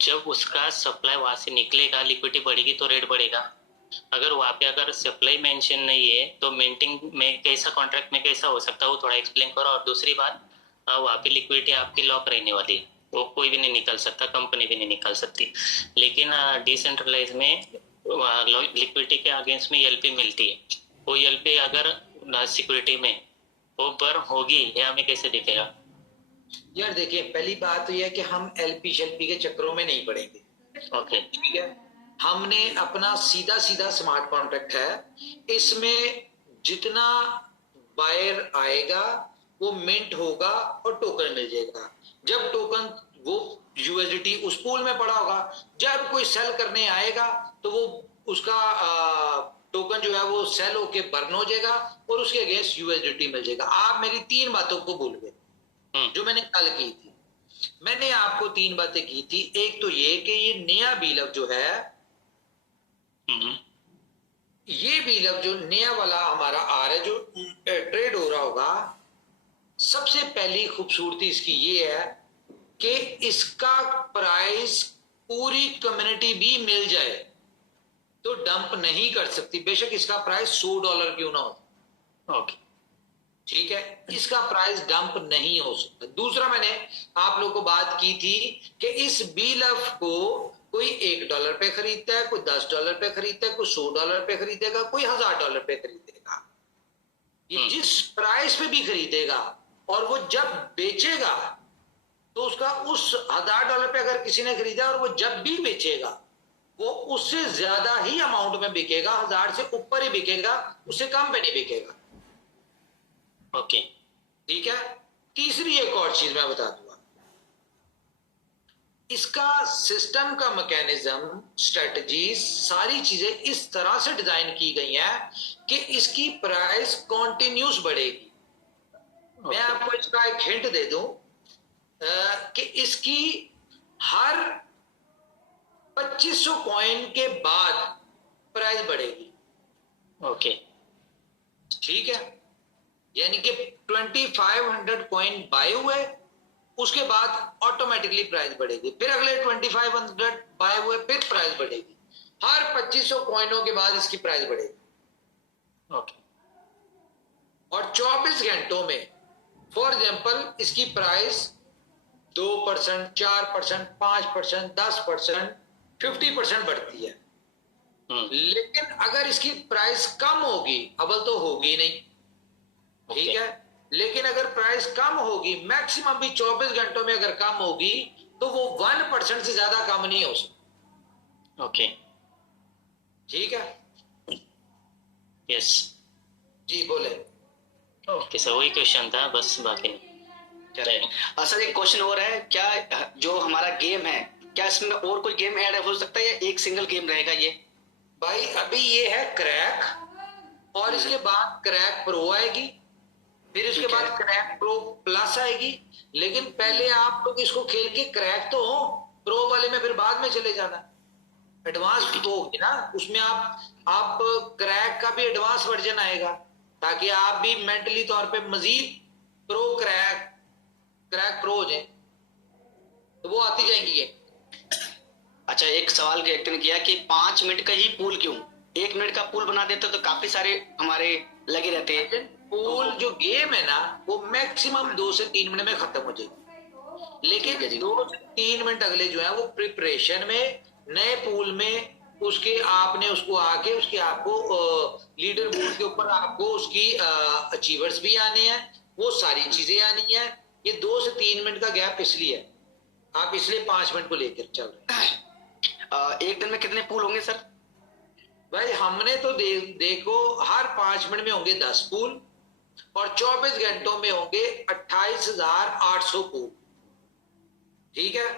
जब उसका सप्लाई वहां से निकलेगा, लिक्विडिटी बढ़ेगी तो रेट बढ़ेगा, अगर वहाँ पे अगर सप्लाई मेंशन नहीं है तो मेंटेन में कैसा, कॉन्ट्रैक्ट में कैसा हो सकता है, वो थोड़ा एक्सप्लेन करो। और दूसरी बात, वहाँ पे लिक्विडिटी आपकी लॉक रहने वाली है, वो कोई भी नहीं निकाल सकता, कंपनी भी नहीं निकाल सकती। लेकिन डिसेंट्रलाइज में लिक्विडिटी के अगेंस्ट में एलपी मिलती है। वो एलपी अगर सिक्योरिटी में वो बर्न होगी, ये हमें कैसे दिखेगा? यार देखिए, पहली बात तो यह है कि हम एलपी शेल्पी के चक्करों में नहीं पड़ेंगे। ओके, ठीक है, हमने अपना सीधा सीधा स्मार्ट कॉन्ट्रैक्ट है, इसमें जितना बायर आएगा वो मिंट होगा और टोकन मिल जाएगा। जब टोकन वो यूएसडीटी उस पूल में पड़ा होगा, जब कोई सेल करने आएगा तो वो उसका टोकन जो है वो सेल होके बर्न हो जाएगा और उसके अगेंस्ट यूएसडीटी मिल जाएगा। आप मेरी 3 बातों को भूल गए जो मैंने कल की थी। मैंने आपको 3 बातें की थी। एक तो ये कि ये नया बीलअप जो है, ये बीलअप जो नया वाला हमारा आ रहा है, जो ट्रेड हो रहा होगा, सबसे पहली खूबसूरती इसकी ये है कि इसका प्राइस पूरी कम्युनिटी भी मिल जाए तो डंप नहीं कर सकती, बेशक इसका प्राइस $100 क्यों ना हो। ओके, ठीक है, इसका प्राइस डंप नहीं हो सकता। दूसरा, मैंने आप लोगों को बात की थी कि इस बीलअप को कोई $1 पे खरीदता है, कोई $10 पे खरीदता है, कोई $100 पे खरीदेगा, कोई $1000 पे खरीदेगा। ये जिस प्राइस पे भी खरीदेगा और वो जब बेचेगा तो उसका उस $1000 पे अगर किसी ने खरीदा और वो जब भी बेचेगा वो उससे ज्यादा ही अमाउंट में बिकेगा, 1000 से ऊपर ही बिकेगा, उससे कम पे नहीं बिकेगा। ओके, ठीक है। तीसरी एक और चीज मैं बता दूंगा, इसका सिस्टम का मैकेनिज्म, स्ट्रेटजी, सारी चीजें इस तरह से डिजाइन की गई हैं कि इसकी प्राइस कॉन्टिन्यूस बढ़ेगी। मैं आपको इसका एक हिंट दे दूं कि इसकी हर 2500 कॉइन के बाद प्राइस बढ़ेगी। ओके, ठीक है, यानी कि 2500 कॉइन बाय हुए, उसके बाद ऑटोमेटिकली प्राइस बढ़ेगी, फिर अगले 2500 बाय हुए, फिर प्राइस बढ़ेगी। हर 2500 कॉइनों के बाद इसकी प्राइस बढ़ेगी। ओके, और 24 घंटों में फॉर एग्जांपल इसकी प्राइस 2%, 4%, 5%, 10%, 50% बढ़ती है। लेकिन अगर इसकी प्राइस कम होगी, अव्वल तो होगी नहीं, ठीक है, लेकिन अगर प्राइस कम होगी, मैक्सिमम भी 24 घंटों में अगर कम होगी तो वो 1% से ज्यादा कम नहीं हो सकती। ओके, ठीक है, यस, जी बोले। ओके सर, वही क्वेश्चन था बस, बाकी नहीं। चलिए सर, एक क्वेश्चन और है, क्या जो हमारा गेम है, क्या इसमें और कोई गेम ऐड हो सकता है या एक सिंगल गेम रहेगा ये? भाई अभी ये है क्रैक, और इसके बाद क्रैक प्रो आएगी, फिर इसके बाद क्रैक प्रो प्लस आएगी। लेकिन पहले आप लोग इसको खेल के क्रैक तो हो, प्रो वाले में फिर बाद में चले जाना। एडवांस तो होगी ना, उसमें आप क्रैक का भी एडवांस वर्जन आएगा, ताकि आप भी मेंटली तौर पे मजीद प्रो क्रैक प्रो हो जाए, तो वो आती जाएंगी ये। अच्छा, एक सवाल व्यक्ति ने किया कि 5 मिनट का ही पूल क्यों? 1 मिनट का पूल बना देते तो काफी सारे हमारे लगे रहते हैं। पूल जो गेम है ना वो मैक्सिमम 2 से 3 मिनट में खत्म हो जाएगी, लेकिन 2 से 3 मिनट अगले जो है वो प्रिपरेशन में, नए पूल में, उसके आपने उसको आके उसके आपको लीडर बोर्ड के ऊपर आपको उसकी अचीवर्स भी आने हैं, वो सारी चीजें आनी है। ये 2 से 3 मिनट का गैप इसलिए है, आप इसलिए 5 मिनट को लेकर चल रहे हैं। एक दिन में कितने पूल होंगे सर? भाई हमने तो देखो हर 5 मिनट में होंगे 10 पूल और 24 घंटों में होंगे 28,800 पूल। ठीक है,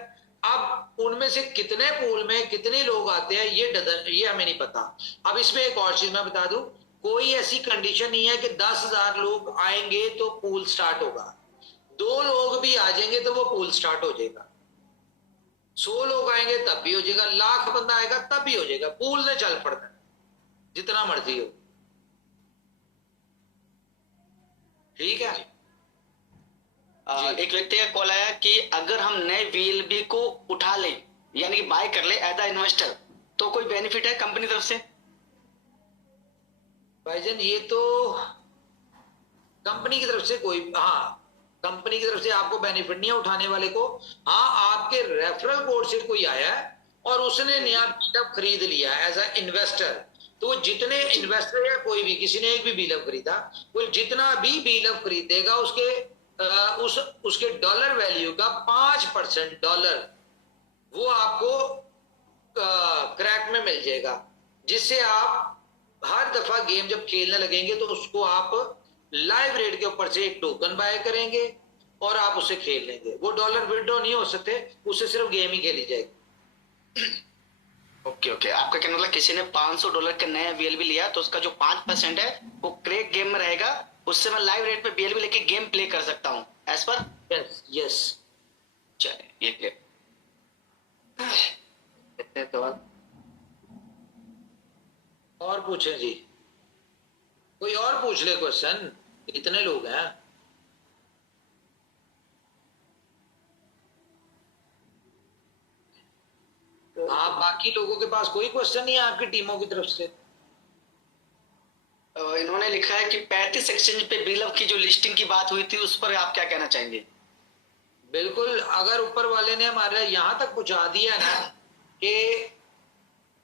अब उनमें से कितने पूल में कितने लोग आते हैं ये हमें नहीं पता। अब इसमें एक और चीज मैं बता दूं, कोई ऐसी कंडीशन नहीं है कि 10,000 लोग आएंगे तो पूल स्टार्ट होगा। 2 लोग भी आ जाएंगे तो वो पूल स्टार्ट हो जाएगा, 100 लोग आएंगे तब भी हो जाएगा, 1,00,000 बंदा आएगा तब भी हो जाएगा। पूल ने चल पड़ना जितना मर्जी हो। ठीक है, एक व्यक्ति का कॉल आया कि अगर हम नए वीएलबी को उठा लें, यानी कि बाय कर ले एज अ इन्वेस्टर, तो कोई बेनिफिट है कंपनी तरफ से? भाईजान ये तो कंपनी की तरफ से कोई, हाँ, कंपनी की तरफ से आपको बेनिफिट नहीं है उठाने वाले को। हाँ, आपके रेफरल कोड से कोई आया है और उसने नया बीलअप खरीद लिया एज अ इन्वेस्टर, तो वो जितने इन्वेस्टर या कोई भी किसी ने एक भी बीलअप खरीदा, वो जितना भी बीलअप खरीदेगा उसके उसके डॉलर वैल्यू का 5% डॉलर वो आपको क्रैक में मिल जाएगा, जिससे आप हर दफा गेम जब खेलने लगेंगे तो उसको आप लाइव रेट के ऊपर से एक टोकन बाय करेंगे और आप उसे खेल लेंगे। वो डॉलर विड्रॉ नहीं हो सकते, उससे सिर्फ गेम ही खेली जाएगी। ओके ओके, आपका कहना मतलब किसी ने $500 का नया वीएलबी लिया तो उसका जो 5% है वो क्रैक गेम में रहेगा, उससे मैं लाइव रेट पे वीएलबी लेके गेम प्ले कर सकता हूँ एज पर। Yes yes. चलिए ये clear। तो और पूछें जी, कोई और पूछ ले क्वेश्चन, इतने लोग हैं। आप बाकी लोगों के पास कोई क्वेश्चन नहीं है आपकी टीमों की तरफ से? इन्होंने लिखा है कि 35 एक्सचेंज पे बीलअप की जो लिस्टिंग की बात हुई थी उस पर आप क्या कहना चाहेंगे? बिल्कुल, अगर ऊपर वाले ने हमारे यहां तक पहुंचा दिया ना कि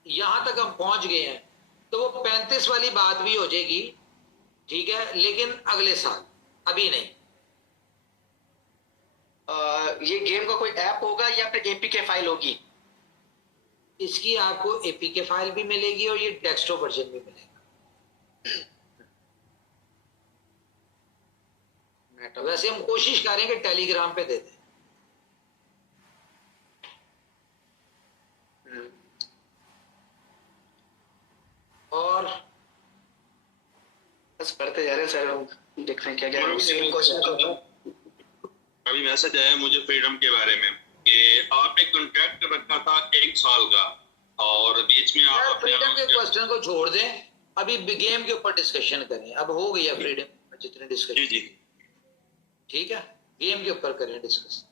यहां तक हम पहुंच गए हैं, तो वो 35 वाली बात भी हो जाएगी, ठीक है, लेकिन अगले साल, अभी नहीं। ये गेम का कोई ऐप होगा या फिर एपीके फाइल होगी? इसकी आपको एपीके फाइल भी मिलेगी और ये डेस्कटॉप वर्जन भी मिलेगा। वैसे हम कोशिश करें कि टेलीग्राम पे दे दें। और बस पढ़ते जा रहे हैं सर, देख रहे हैं क्या क्या क्वेश्चन। अभी मैसेज आया मुझे फ्रीडम के बारे में कि आपने कॉन्ट्रैक्ट रखा था 1 साल का और बीच में आप अपने फ्रीडम के क्वेश्चन को छोड़ दें, अभी गेम के ऊपर डिस्कशन करें। अब हो गया फ्रीडम जितने जी डिस्कशन, जी ठीक है, गेम के ऊपर करें डिस्कस।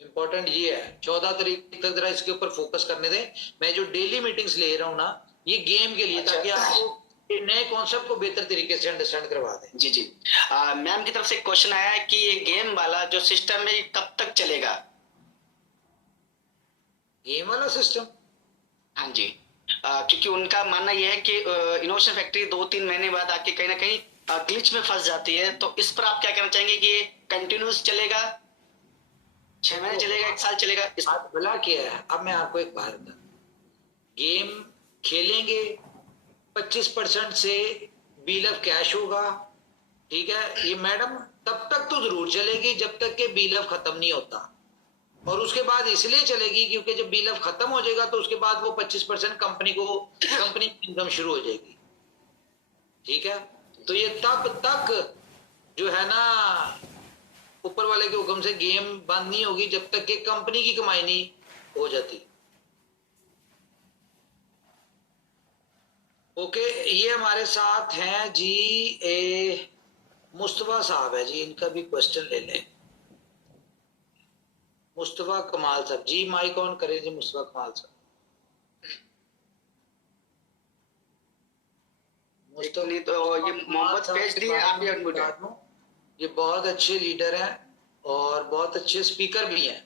इंपॉर्टेंट ये है, 14 तारीख तक जरा इसके ऊपर फोकस करने दें। मैं जो डेली मीटिंग्स ले रहा हूँ ना, ये गेम के लिए, अच्छा। ताकि आपको नए कॉन्सेप्ट को बेहतर तरीके से अंडरस्टैंड करवा दें। जी जी, मैम की तरफ से क्वेश्चन आया है कि ये गेम वाला जो सिस्टम है ये कब तक चलेगा? गेम वाला सिस्टम, हाँ जी, क्योंकि उनका मानना यह है कि इनोवेशन फैक्ट्री 2-3 महीने बाद आके कहीं ना कहीं ग्लिच में फंस जाती है, तो इस पर आप क्या कहना चाहेंगे कि ये कंटिन्यूस चलेगा, 6 महीने चलेगा, 1 साल चलेगा? बात भला क्या है। अब मैं आपको एक बात बता, गेम खेलेंगे 25% से बिल ऑफ कैश होगा, ठीक है, ये मैडम तब तक तो जरूर चलेगी जब तक के बिल ऑफ खत्म नहीं होता, और उसके बाद इसलिए चलेगी क्योंकि जब बिल ऑफ खत्म हो जाएगा तो उसके बाद वो 25% कंपनी इनकम शुरू हो जाएगी, ठीक है। तो ये तब तक जो है ना, ऊपर वाले के हुक्म से गेम बंद नहीं होगी जब तक कि कंपनी की कमाई नहीं हो जाती। ओके, ये हमारे साथ हैं जी मुस्तफा साहब है जी, इनका भी क्वेश्चन ले लें। मुस्तफा कमाल साहब जी, माइक ऑन करें जी। मुस्तफा कमाल साहब, नहीं तो ये मोहम्मद फैज दी है, आप भी अनम्यूट हैं। ये बहुत अच्छे लीडर हैं और बहुत अच्छे स्पीकर भी हैं।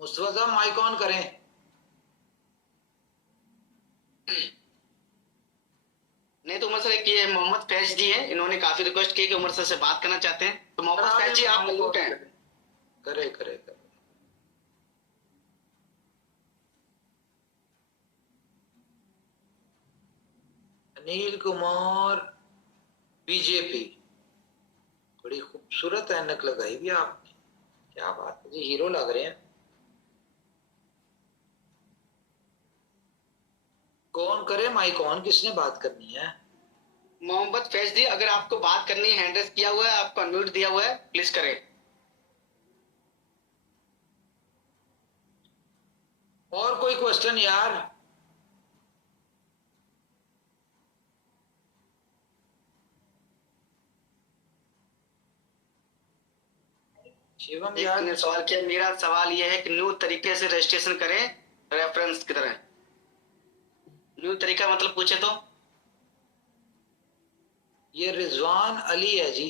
मुस्तफा साहब माइक ऑन करें। नहीं तो उमर सर, ये मोहम्मद फैज जी है, इन्होंने काफी रिक्वेस्ट की कि उमर सर से बात करना चाहते हैं, तो मोहम्मद फैज जी आप अनम्यूट हैं। करे करे करे। अनिल कुमार बीजेपी, बड़ी खूबसूरत ऐनक लगाई भी आपने, क्या बात है जी, हीरो लग रहे हैं। कौन करे माइक ऑन, किसने बात करनी है? मोहम्मद फैज जी, अगर आपको बात करनी है, हैंड रेस किया हुआ है, आपको अनम्यूट दिया हुआ है, प्लीज करें। और कोई क्वेश्चन यार? शिवम एक यार, ने सवाल किया, मेरा सवाल यह है कि न्यू तरीके से रजिस्ट्रेशन करें रेफरेंस की तरह। न्यू तरीका मतलब पूछे तो? ये रिजवान अली है जी,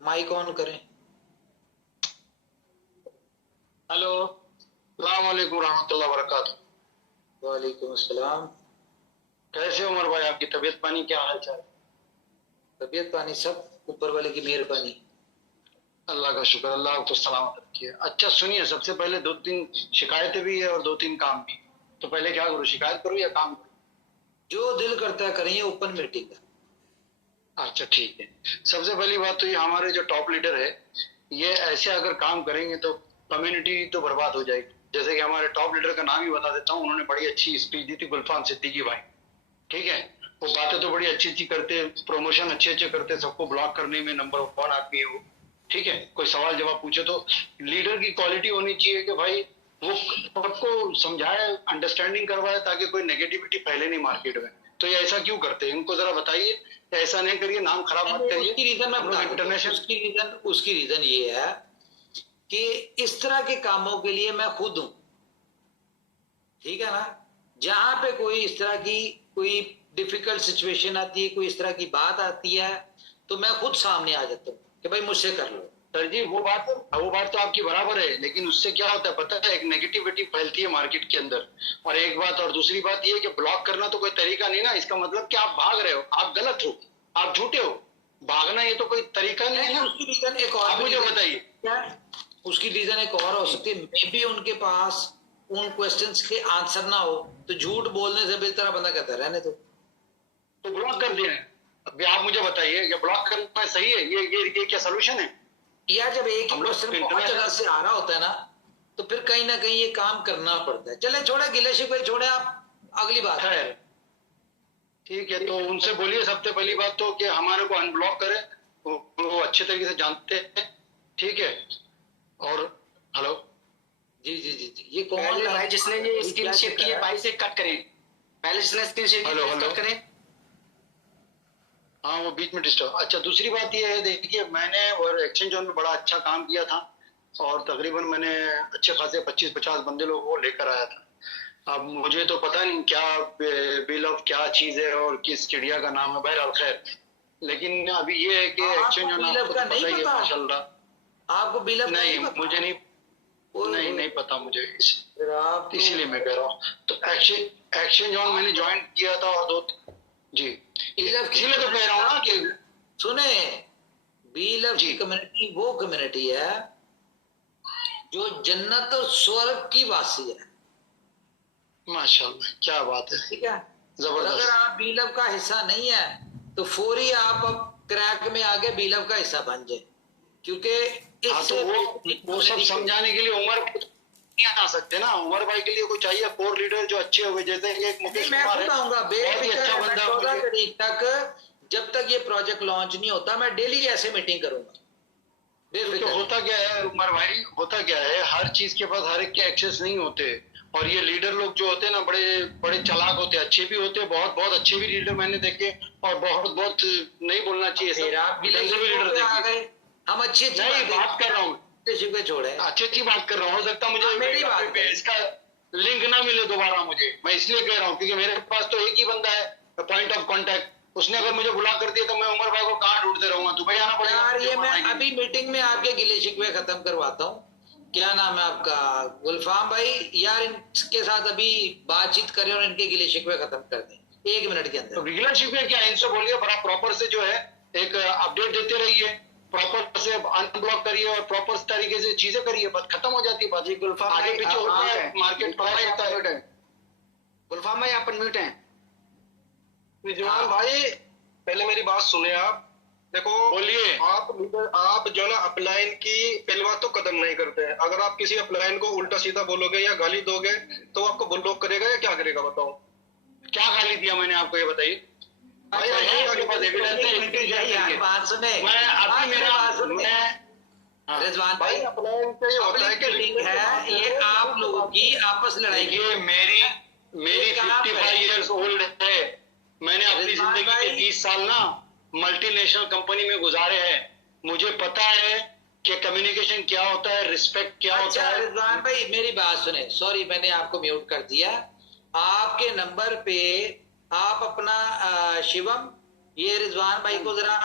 माइक ऑन करें। हेलो, अस्सलाम वालेकुम रहमतुल्लाह वबरकातुहू। वालेकुम अस्सलाम। कैसे हो उमर भाई, आपकी तबीयत पानी क्या हाल चाल? तबीयत पानी सब ऊपर वाले की मेहरबानी। अल्लाह का शुक्र, अल्लाह आपको सलामत रखिए। अच्छा सुनिए, सबसे पहले 2-3 शिकायतें भी है और 2-3 काम भी। तो पहले क्या करूँ, शिकायत करूँ या काम करूँ? जो दिल करता है करें, ये ओपन मीटिंग है। अच्छा ठीक है। सबसे पहली बात तो ये हमारे जो टॉप लीडर है, ये ऐसे अगर काम करेंगे तो कम्युनिटी तो बर्बाद हो जाएगी। जैसे कि हमारे टॉप लीडर का नाम ही बता देता हूँ, उन्होंने बड़ी अच्छी स्पीच दी थी, गुलफाम सिद्दीकी भाई। ठीक है, वो बातें तो बड़ी अच्छी अच्छी करते, प्रमोशन अच्छे अच्छे करते, सबको ब्लॉक करने में नंबर 1 आदमी है वो। ठीक है, कोई सवाल जवाब पूछे तो लीडर की क्वालिटी होनी चाहिए कि भाई वो सबको समझाए, अंडरस्टैंडिंग करवाए, ताकि कोई नेगेटिविटी फैले नहीं मार्केट में। तो ये ऐसा क्यों करते हैं, इनको जरा बताइए। ऐसा नहीं करिए, नाम खराब मत करिए। उसकी रीजन मैं बता इंटरनेशनल उसकी रीजन ये है कि इस तरह के कामों के लिए मैं खुद हूं, ठीक है ना। जहां पे कोई इस तरह की कोई डिफिकल्ट सिचुएशन आती है, कोई इस तरह की बात आती है, तो मैं खुद सामने आ जाता हूँ कि भाई मुझसे कर लो। सर जी, वो बात तो आपकी बराबर है, लेकिन उससे क्या होता है पता है, एक नेगेटिविटी फैलती है मार्केट के अंदर। और एक बात, और दूसरी बात ये है कि ब्लॉक करना तो कोई तरीका नहीं ना। इसका मतलब कि आप भाग रहे हो, आप गलत हो, आप झूठे हो। भागना ये तो कोई तरीका नहीं है ना। उसकी रीजन एक और, आप मुझे बताइए। क्या उसकी रीजन एक और हो सकती है, मे बी उनके पास उन क्वेश्चंस के आंसर ना हो, तो झूठ बोलने से बेहतर बंदा कहता है रहने दो। तो ब्लॉक कर दिया है। अभी आप मुझे बताइए, ये ब्लॉक करना सही है? ये क्या सोल्यूशन है? या जब एक ही हम लोग क्वेश्चन बहुत जगह से आ रहा होता है ना, तो फिर कहीं ना कहीं ये काम करना पड़ता है। चले छोड़े गिले शिकवे छोड़े, आप अगली बात खैर ठीक है, तो उनसे बोलिए सबसे पहली बात तो कि हमारे को अनब्लॉक करें। वो अच्छे तरीके से जानते हैं। ठीक है। और हेलो जी जी जी जी, ये कौन पहले है? भाई जिसने ये क्या स्क्रीन शेयर की है है? भाई से कट करें। पहले जिसने स्क्रीन शेयर की हेलो, है हेलो। कट करें। हाँ, वो बीच में डिस्टर्ब। अच्छा, दूसरी बात ये है, देखिए मैंने और एक्सचेंज जोन में बड़ा अच्छा काम किया था, और तकरीबन मैंने अच्छे खासे 25-50 बंदे लोगों को लेकर आया था। अब मुझे तो पता नहीं क्या बिल ऑफ क्या चीज है और किस चिड़िया का नाम है, बहरहाल खैर। लेकिन अभी ये है कि एक्सचेंज जोन आपको तो पता ही है माशाल्लाह। आपको बिल ऑफ नहीं, मुझे नहीं पता मुझे, इसीलिए मैं कह रहा हूँ। तो एक्सचेंज ऑन मैंने ज्वाइन किया था, और 2 जी, इसीलिए तो कह रहा हूँ ना कि सुने, बी लव की कम्युनिटी वो कम्युनिटी है जो जन्नत और स्वर्ग की वासी है। माशाल्लाह, क्या बात है, ठीक है। जबरदस्त। अगर आप बी लव का हिस्सा नहीं है, तो फौरी आप अब क्रैक में आगे बी लव का हिस्सा बन जाए, क्योंकि तो वो सब समझाने के लिए उमर नहीं आ सकते ना। उमर भाई के लिए कोई चाहिए कोर लीडर जो अच्छे हुए, जैसे कि एक मुकेश मैं कुमार खुद है, आऊंगा बहुत ही अच्छा बंदा 14 मुझे। तारीख तक, जब तक ये प्रोजेक्ट लॉन्च नहीं होता, मैं डेली ऐसे मीटिंग करूंगा। तो होता क्या है उमर भाई, होता क्या है, हर चीज के पास हर एक के एक्सेस नहीं होते। और ये लीडर लोग जो होते हैं ना, बड़े बड़े चालाक होते हैं, अच्छे भी होते हैं, बहुत बहुत अच्छे भी लीडर मैंने देखे, और बहुत बहुत नहीं बोलना चाहिए सब, गंदे भी लीडर देखे। हम अच्छी नहीं, बात कर रहा हूँ, छोड़े, अच्छी बात कर रहा हूँ। हो सकता मुझे मेरी बात इसका लिंक ना मिले दोबारा मुझे, मैं इसलिए कह रहा हूँ क्योंकि मेरे पास तो एक ही बंदा है पॉइंट ऑफ कांटेक्ट। उसने अगर मुझे बुला कर दिया तो मैं उमर भाई को कहाँ ढूंढते रहूंगा, दुबई आना पड़ेगा यार। ये मैं अभी मीटिंग में आपके गिले शिकवे खत्म करवाता हूँ। क्या नाम है आपका? गुलफाम भाई। यार इनके साथ अभी बातचीत करें और इनके गिले शिकवे खत्म कर दें 1 मिनट के अंदर। तो गिला शिकवे क्या, इनसे बोलिए बड़ा प्रॉपर से जो है एक अपडेट देते रहिए, प्रॉपर से अनब्लॉक करिए और प्रॉपर तरीके से चीजें करिए, बात खत्म हो जाती है। बात गुलफाम आगे भाई, पीछे आप होता है, हैं। मार्केट पड़ा रहता है। गुलफाम भाई आप म्यूट हैं। रिजवान भाई, पहले मेरी बात सुने आप। देखो, बोलिए। आप जो ना अपलाइन की पहली बात तो कदर नहीं करते हैं। अगर आप किसी अपलाइन को उल्टा सीधा बोलोगे या गाली दोगे तो आपको ब्लॉक करेगा या क्या करेगा, बताओ। क्या गाली दिया मैंने आपको, ये बताइए। भाई आपके पास एविडेंस है? बात सुने, मैं अभी मेरा रिजवान भाई भाई, अपलाइन से ये होता है कि मीटिंग है ये आप लोगों की आपस लड़ाई की। देखिए, मेरी 55 इयर्स ओल्ड है। मैंने अपनी जिंदगी के 30 साल ना मल्टीनेशनल कंपनी में गुजारे हैं। मुझे पता है कि कम्युनिकेशन क्या होता है, रिस्पेक्ट क्या होता अच्छा है। रिजवान भाई, मेरी बात सुने। सॉरी, मैंने आपको म्यूट कर दिया। आपके नंबर पे आप अपना शिवम, ये रिजवान भाई को जरा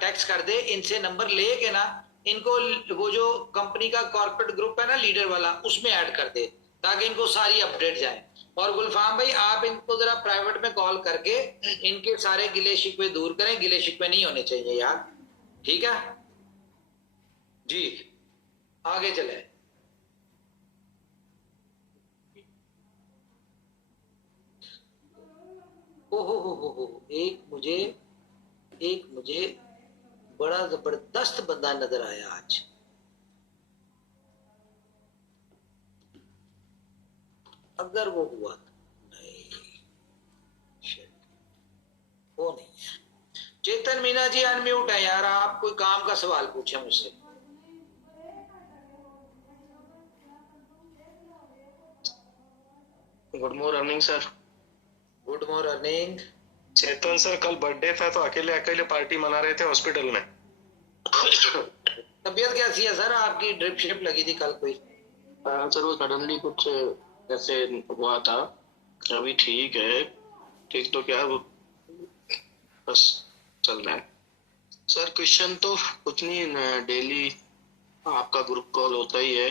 टेक्स्ट कर दे, इनसे नंबर लेके ना इनको वो जो कंपनी का कॉर्पोरेट ग्रुप है ना लीडर वाला, उसमें ऐड कर दे, ताकि इनको सारी अपडेट जाए। और गुलफाम भाई आप इनको जरा प्राइवेट में कॉल करके इनके सारे गिले शिकवे दूर करें, गिले शिकवे नहीं होने चाहिए यार, ठीक है जी। आगे चले। हो एक मुझे बड़ा जबरदस्त बंदा नजर आया आज। अगर वो हुआ तो नहीं, वो नहीं है। चेतन मीना जी अनम्यूट है यार, आप कोई काम का सवाल पूछे मुझसे। Good morning sir. Good morning. Chetan sir, कल बर्थडे था तो अकेले अकेले पार्टी मना रहे थे हॉस्पिटल में। तबीयत कैसी है सर आपकी? ड्रिप शिप लगी थी कल कोई? सर वो सडनली कुछ ऐसे हुआ था, अभी ठीक है। ठीक तो क्या, वो बस चल रहा है। सर क्वेश्चन तो कुछ नहीं, डेली आपका ग्रुप कॉल होता ही है,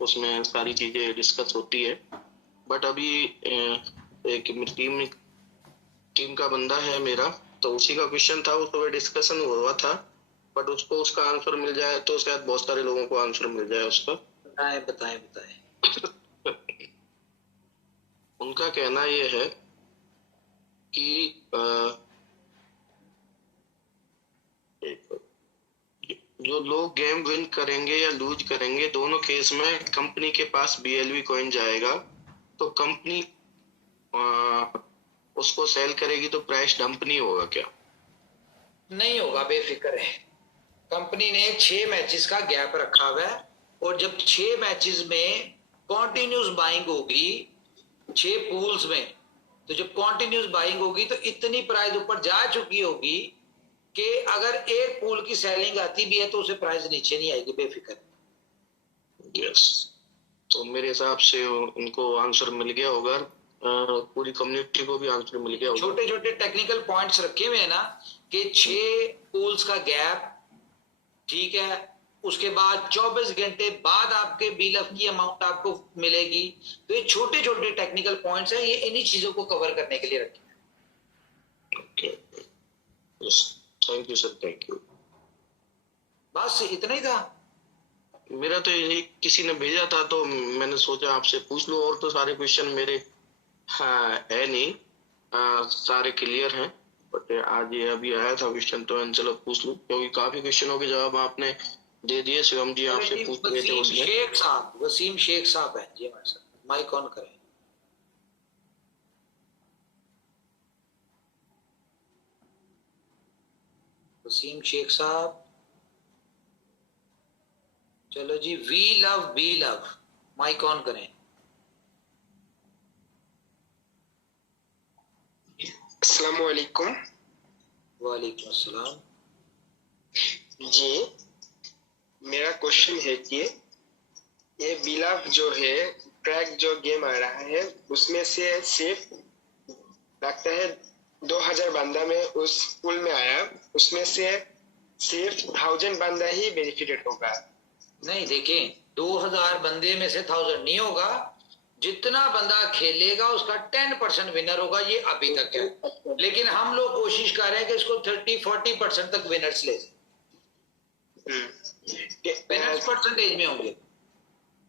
उसमें सारी चीजें डिस्कस होती है। बट अभी एक टीम का बंदा है मेरा, तो उसी का क्वेश्चन था, उस पर डिस्कशन हुआ था। बट उसको उसका आंसर मिल जाए तो शायद बहुत सारे लोगों को आंसर मिल जाए उसका। बताएं बताएं बताएं। उनका कहना ये है कि जो लोग गेम विन करेंगे या लूज करेंगे, दोनों केस में कंपनी के पास BLV कॉइन जाएगा, तो कंपनी उसको सेल करेगी तो प्राइस डंप नहीं होगा क्या? नहीं होगा, बेफिक्र है। कंपनी ने 6 मैचेस का गैप रखा हुआ है, और जब 6 मैचेस में कॉन्टिन्यूस बाइंग होगी 6 पूल्स में, तो जब कॉन्टिन्यूस बाइंग होगी तो इतनी प्राइस ऊपर जा चुकी होगी कि अगर एक पूल की सेलिंग आती भी है तो उसे प्राइस नीचे नहीं आएगी, बेफिक्र। यस, तो मेरे हिसाब से उनको आंसर मिल गया होगा, पूरी कम्युनिटी को भी आंसर मिल गया होगा। छोटे छोटे टेक्निकल पॉइंट्स रखे हुए हैं ना कि 6 पूल्स का गैप, ठीक है, उसके बाद 24 घंटे बाद आपके बिल की अमाउंट आपको मिलेगी। तो ये छोटे छोटे टेक्निकल पॉइंट्स हैं, ये इन्हीं चीजों को कवर करने के लिए रखे हैं। Okay, yes, thank you sir, thank you. बस इतना ही था मेरा तो यही, किसी ने भेजा था तो मैंने सोचा आपसे पूछ लूं, और तो सारे क्वेश्चन मेरे है नहीं, सारे क्लियर हैं। बट आज ये अभी आया था क्वेश्चन, तो चलो पूछ लूं, क्योंकि काफी क्वेश्चनों के जवाब आपने दे दिए। शिवम जी आपसे पूछ रहे थे उसमें। वसीम शेख साहब है जी हमारे साथ, माइक ऑन करें। वसीम शेख साहब, चलो जी। वी लव, माइक ऑन करें। अस्सलाम वालेकुम। वालेकुम अस्सलाम। जी, मेरा क्वेश्चन है कि ये बिलाव जो है, ट्रैक जो गेम आ रहा है, उसमें से सिर्फ लगता है 2000 बंदा में उस पूल में आया, उसमें से सिर्फ 1000 बंदा ही बेनिफिटेड होगा। नहीं देखें, 2000 बंदे में से 1000 नहीं होगा, जितना बंदा खेलेगा उसका 10% विनर होगा, ये अभी तक है। लेकिन हम लोग कोशिश कर रहे हैं कि इसको 30-40% तक विनर्स ले, विनर्स परसेंटेज में होंगे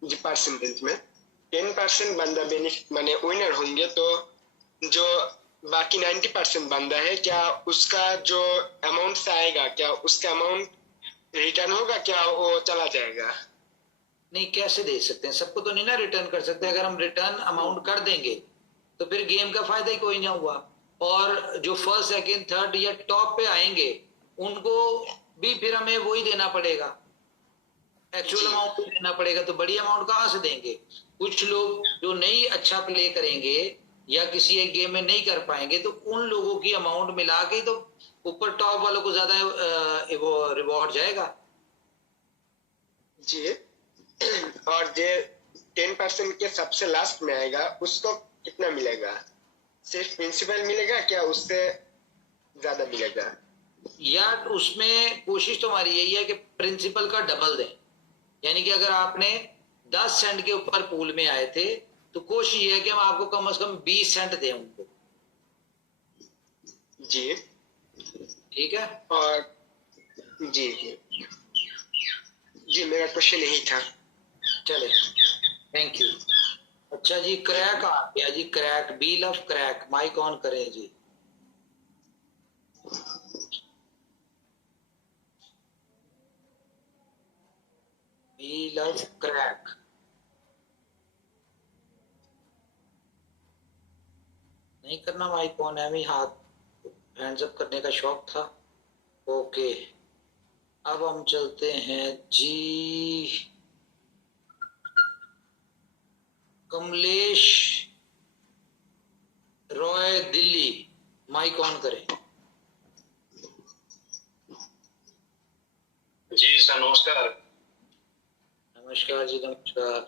जी, परसेंटेज में 10% बंदा बेनिफिट माने विनर होंगे, तो जो बाकी 90% बंदा है, क्या उसका जो अमाउंट से आएगा, क्या उसका अमाउंट रिटर्न होगा, क्या वो चला जाएगा? नहीं, कैसे दे सकते हैं? सबको तो नहीं ना रिटर्न कर सकते। अगर हम रिटर्न अमाउंट कर देंगे तो फिर गेम का फायदा ही कोई नहीं हुआ। और जो फर्स्ट सेकंड थर्ड या टॉप पे आएंगे उनको भी फिर हमें वही देना पड़ेगा, एक्चुअल अमाउंट देना पड़ेगा। तो बड़ी अमाउंट कहाँ से देंगे? कुछ लोग जो नहीं अच्छा प्ले करेंगे या किसी एक गेम में नहीं कर पाएंगे, तो उन लोगों की अमाउंट मिला के तो ऊपर टॉप वालों को ज्यादा वो रिवॉर्ड जाएगा जी। और जो 10% के सबसे लास्ट में आएगा उसको कितना मिलेगा? सिर्फ प्रिंसिपल मिलेगा क्या उससे ज्यादा मिलेगा? यार उसमें कोशिश तो हमारी यही है कि प्रिंसिपल का डबल दें। यानी कि अगर आपने 10 सेंट के ऊपर पूल में आए थे तो कोशिश ये है कि हम आपको कम से कम 20 सेंट दें उनको। जी ठीक है। और जी जी जी मेरा क्वेश्चन यही था। चले, थैंक यू। अच्छा जी, क्रैक आ गया जी, क्रैक, बी लव क्रैक, माइक ऑन करें जी। बी लव क्रैक, नहीं करना माइक ऑन, है हाथ हैंड्स अप करने का शौक था। ओके, अब हम चलते हैं जी कमलेश रॉय दिल्ली, माइक ऑन करें। जी सर नमस्कार। नमस्कार जी, नमस्कार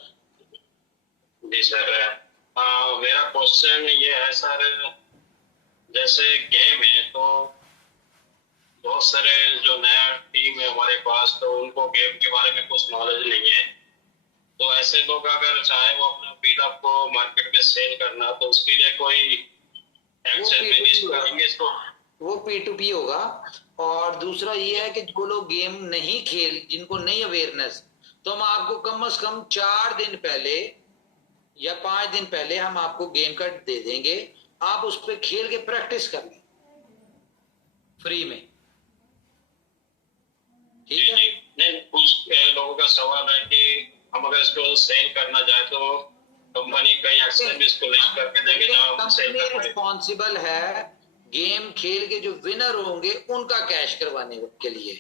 जी सर, मेरा क्वेश्चन ये है सर, जैसे गेम है तो बहुत सारे जो नया टीम है हमारे पास, तो उनको गेम के बारे में कुछ नॉलेज नहीं है। तो ऐसे लोग अगर चाहे वो अपना बिल्डअप को मार्केट में सेल करना, तो उसके लिए कोई एक्शन में लिस्ट करेंगे इसको? वो P2P होगा। और दूसरा ये है कि जो लोग गेम नहीं खेल, जिनको नहीं अवेयरनेस, तो हम आपको कम से कम 4 दिन पहले या 5 दिन पहले हम आपको गेम का दे देंगे, आप उस पर खेल के प्रैक्टिस कर लें फ्री में। ठीक है। नहीं, कुछ लोगों का सवाल है कि हम अगर इसको सेल करना चाहे तो कंपनी कहीं एक्शन में इसको लिस्ट करके देंगे जहां हम सेल कर पाए। रिस्पॉन्सिबल है गेम खेल के जो विनर होंगे उनका कैश करवाने के लिए।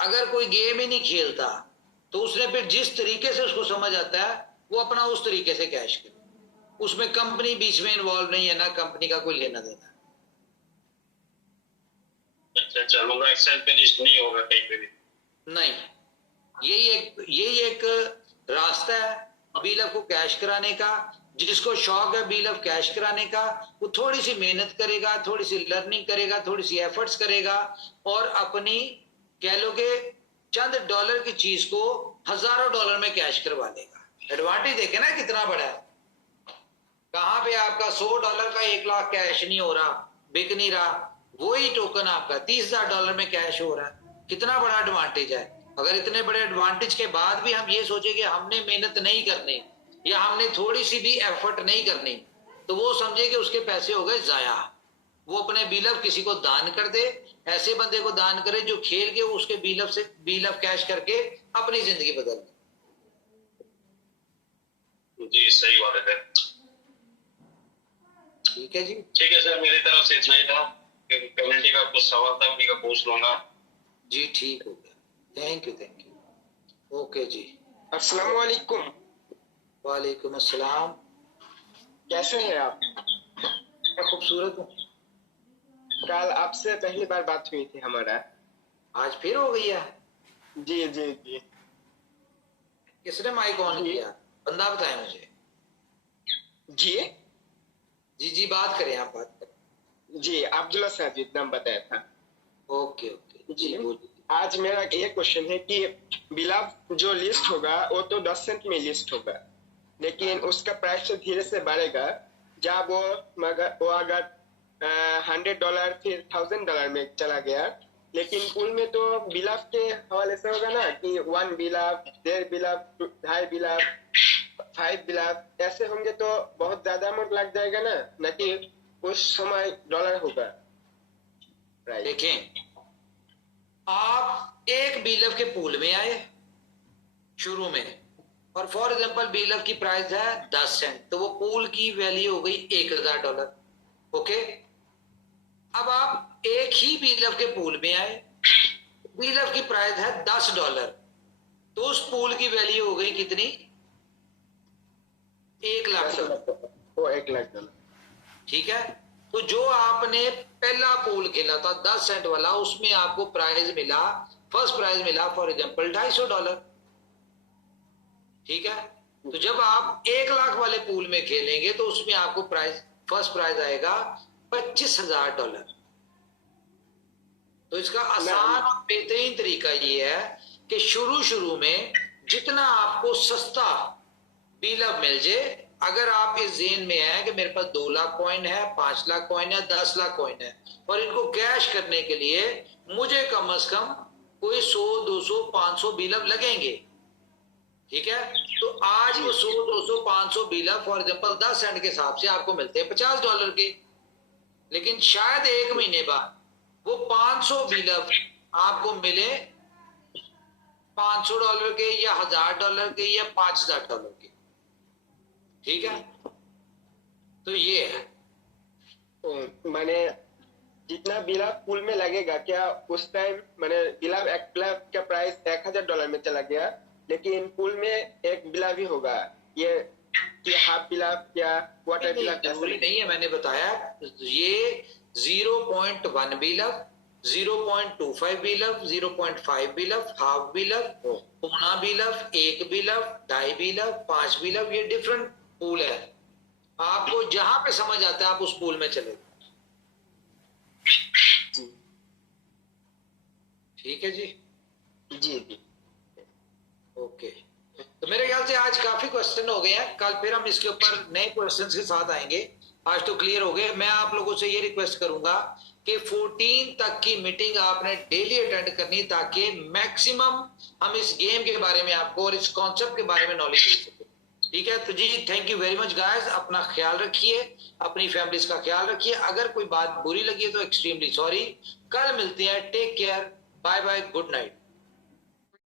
अगर कोई गेम ही नहीं खेलता तो उसने फिर जिस तरीके से उसको समझ आता है वो अपना उस तरीके से कैश करे, उसमें कंपनी बीच में इन्वॉल्व नहीं है, ना कंपनी का कोई लेना देना। अच्छा, लोग एक्शन पे लिस्ट नहीं होगा कहीं पे भी? नहीं, यही एक रास्ता है बिल ऑफ को कैश कराने का। जिसको शौक है बिल ऑफ कैश कराने का, वो थोड़ी सी मेहनत करेगा, थोड़ी सी लर्निंग करेगा, थोड़ी सी एफर्ट्स करेगा और अपनी कह लो कि चंद डॉलर की चीज को हजारों डॉलर में कैश करवा लेगा। एडवांटेज देखे ना कितना बड़ा है। कहां पे आपका $100 का 1 लाख कैश नहीं हो रहा, बिक नहीं रहा, वही टोकन आपका $30,000 में कैश हो रहा है। कितना बड़ा एडवांटेज है। अगर इतने बड़े एडवांटेज के बाद भी हम ये सोचे कि हमने मेहनत नहीं करनी या हमने थोड़ी सी भी एफर्ट नहीं करनी, तो वो समझे कि उसके पैसे हो गए जाया। वो अपने बिलफ किसी को दान कर दे, ऐसे बंदे को दान करे जो खेल के उसके बिलफ कैश करके अपनी जिंदगी बदल दे। जी सही बात है। ठीक है जी। ठीक है सर, मेरी तरफ से इतना ही था। कम्युनिटी का कुछ सवाल था, उन्हीं का पूछ लूंगा। जी ठीक हो गया, थैंक यू। ओके जी, अस्सलाम वालेकुम। वालेकुम अस्सलाम। कैसे हैं आप? मैं खूबसूरत हूँ। कल आपसे पहली बार बात हुई थी हमारा, आज फिर हो गई है? जी जी जी। किसने माइक ऑन किया? बंदा बताए मुझे। जी जी जी, बात करें, आप बात करें। जी, अब्दुल्ला साजिद नाम बताया था। ओके ओके जी, बोलिए। आज मेरा ये क्वेश्चन है कि बिलाव जो लिस्ट होगा वो तो 10 सेंट में लिस्ट होगा, लेकिन उसका प्राइस धीरे से बढ़ेगा जब वो अगर $100 फिर $1,000 में चला गया। लेकिन पूल में तो बिलाव के हवाले से होगा ना कि 1 बिलाव, 1.5 बिलाव, 2.5 बिलाव, 5 बिलाव ऐसे होंगे तो बहुत ज्यादा अमाउंट लग जाएगा ना, न कि उस समय डॉलर होगा। देखें, आप एक बिलफ के पूल में आए शुरू में और फॉर एग्जांपल बिलफ की प्राइस है 10 सेंट, तो वो पूल की वैल्यू हो गई $1,000। ओके, अब आप एक ही बिलफ के पूल में आए, बिलफ की प्राइस है $10, तो उस पूल की वैल्यू हो गई कितनी? $1,00,000। वो $1,00,000। ठीक है। तो जो आपने पहला पूल खेला था 10 सेंट वाला, उसमें आपको प्राइज मिला, फर्स्ट प्राइज मिला फॉर एग्जांपल $250। ठीक है। तो जब आप 1 लाख वाले पूल में खेलेंगे तो उसमें आपको प्राइज फर्स्ट प्राइज आएगा $25,000। तो इसका आसान और बेहतरीन तरीका ये है कि शुरू में जितना आपको सस्ता बीलअप मिल जाए, अगर आप इस जेन में है कि मेरे पास 2 लाख कॉइन है, 5 लाख कॉइन है, 10 लाख कॉइन है, और इनको कैश करने के लिए मुझे कम से कम कोई 100, 200, 500 बीलअप लगेंगे, ठीक है। तो आज वो 100, 200, 500 बीलअप फॉर एग्जांपल 10 सेंट के हिसाब से आपको मिलते हैं $50 के, लेकिन शायद 1 महीने बाद वो 500 बीलअप आपको मिले $500 के या $1,000 के या $5,000 के, ठीक है। तो ये है, मैंने जितना बिलाप पुल में लगेगा, क्या उस टाइम मैंने बिलाप एक बिलाप का प्राइस $1,000 में चला गया, लेकिन पुल में एक बिलाप ही होगा, ये कि हाफ बिलाप या क्वार्टर बिलाप जरूरी नहीं है। मैंने बताया ये 0.1 बिलअप, 0.25 बिलअप, 0.5 बिलअप, हाफ बिलअप, पौना बिलअप, 1 बिलअप, 2.5 बिलअप, 5 बिलअप, ये डिफरेंट पूल है। आपको जहां पे समझ आता है आप उस पूल में चले, ठीक है जी। जी ओके, तो मेरे ख्याल से आज काफी क्वेश्चन हो गए हैं, कल फिर हम इसके ऊपर नए क्वेश्चंस के साथ आएंगे। आज तो क्लियर हो गए। मैं आप लोगों से ये रिक्वेस्ट करूंगा कि 14 तक की मीटिंग आपने डेली अटेंड करनी, ताकि मैक्सिमम हम इस गेम के बारे में आपको और इस कॉन्सेप्ट के बारे में नॉलेज दे सकें, ठीक है। तो जी thank you very much guys, अपना ख्याल रखिए, अपनी फैमिलीज का ख्याल रखिए। अगर कोई बात बुरी लगी है तो एक्सट्रीमली सॉरी। कल मिलते हैं, take care, bye bye, good night.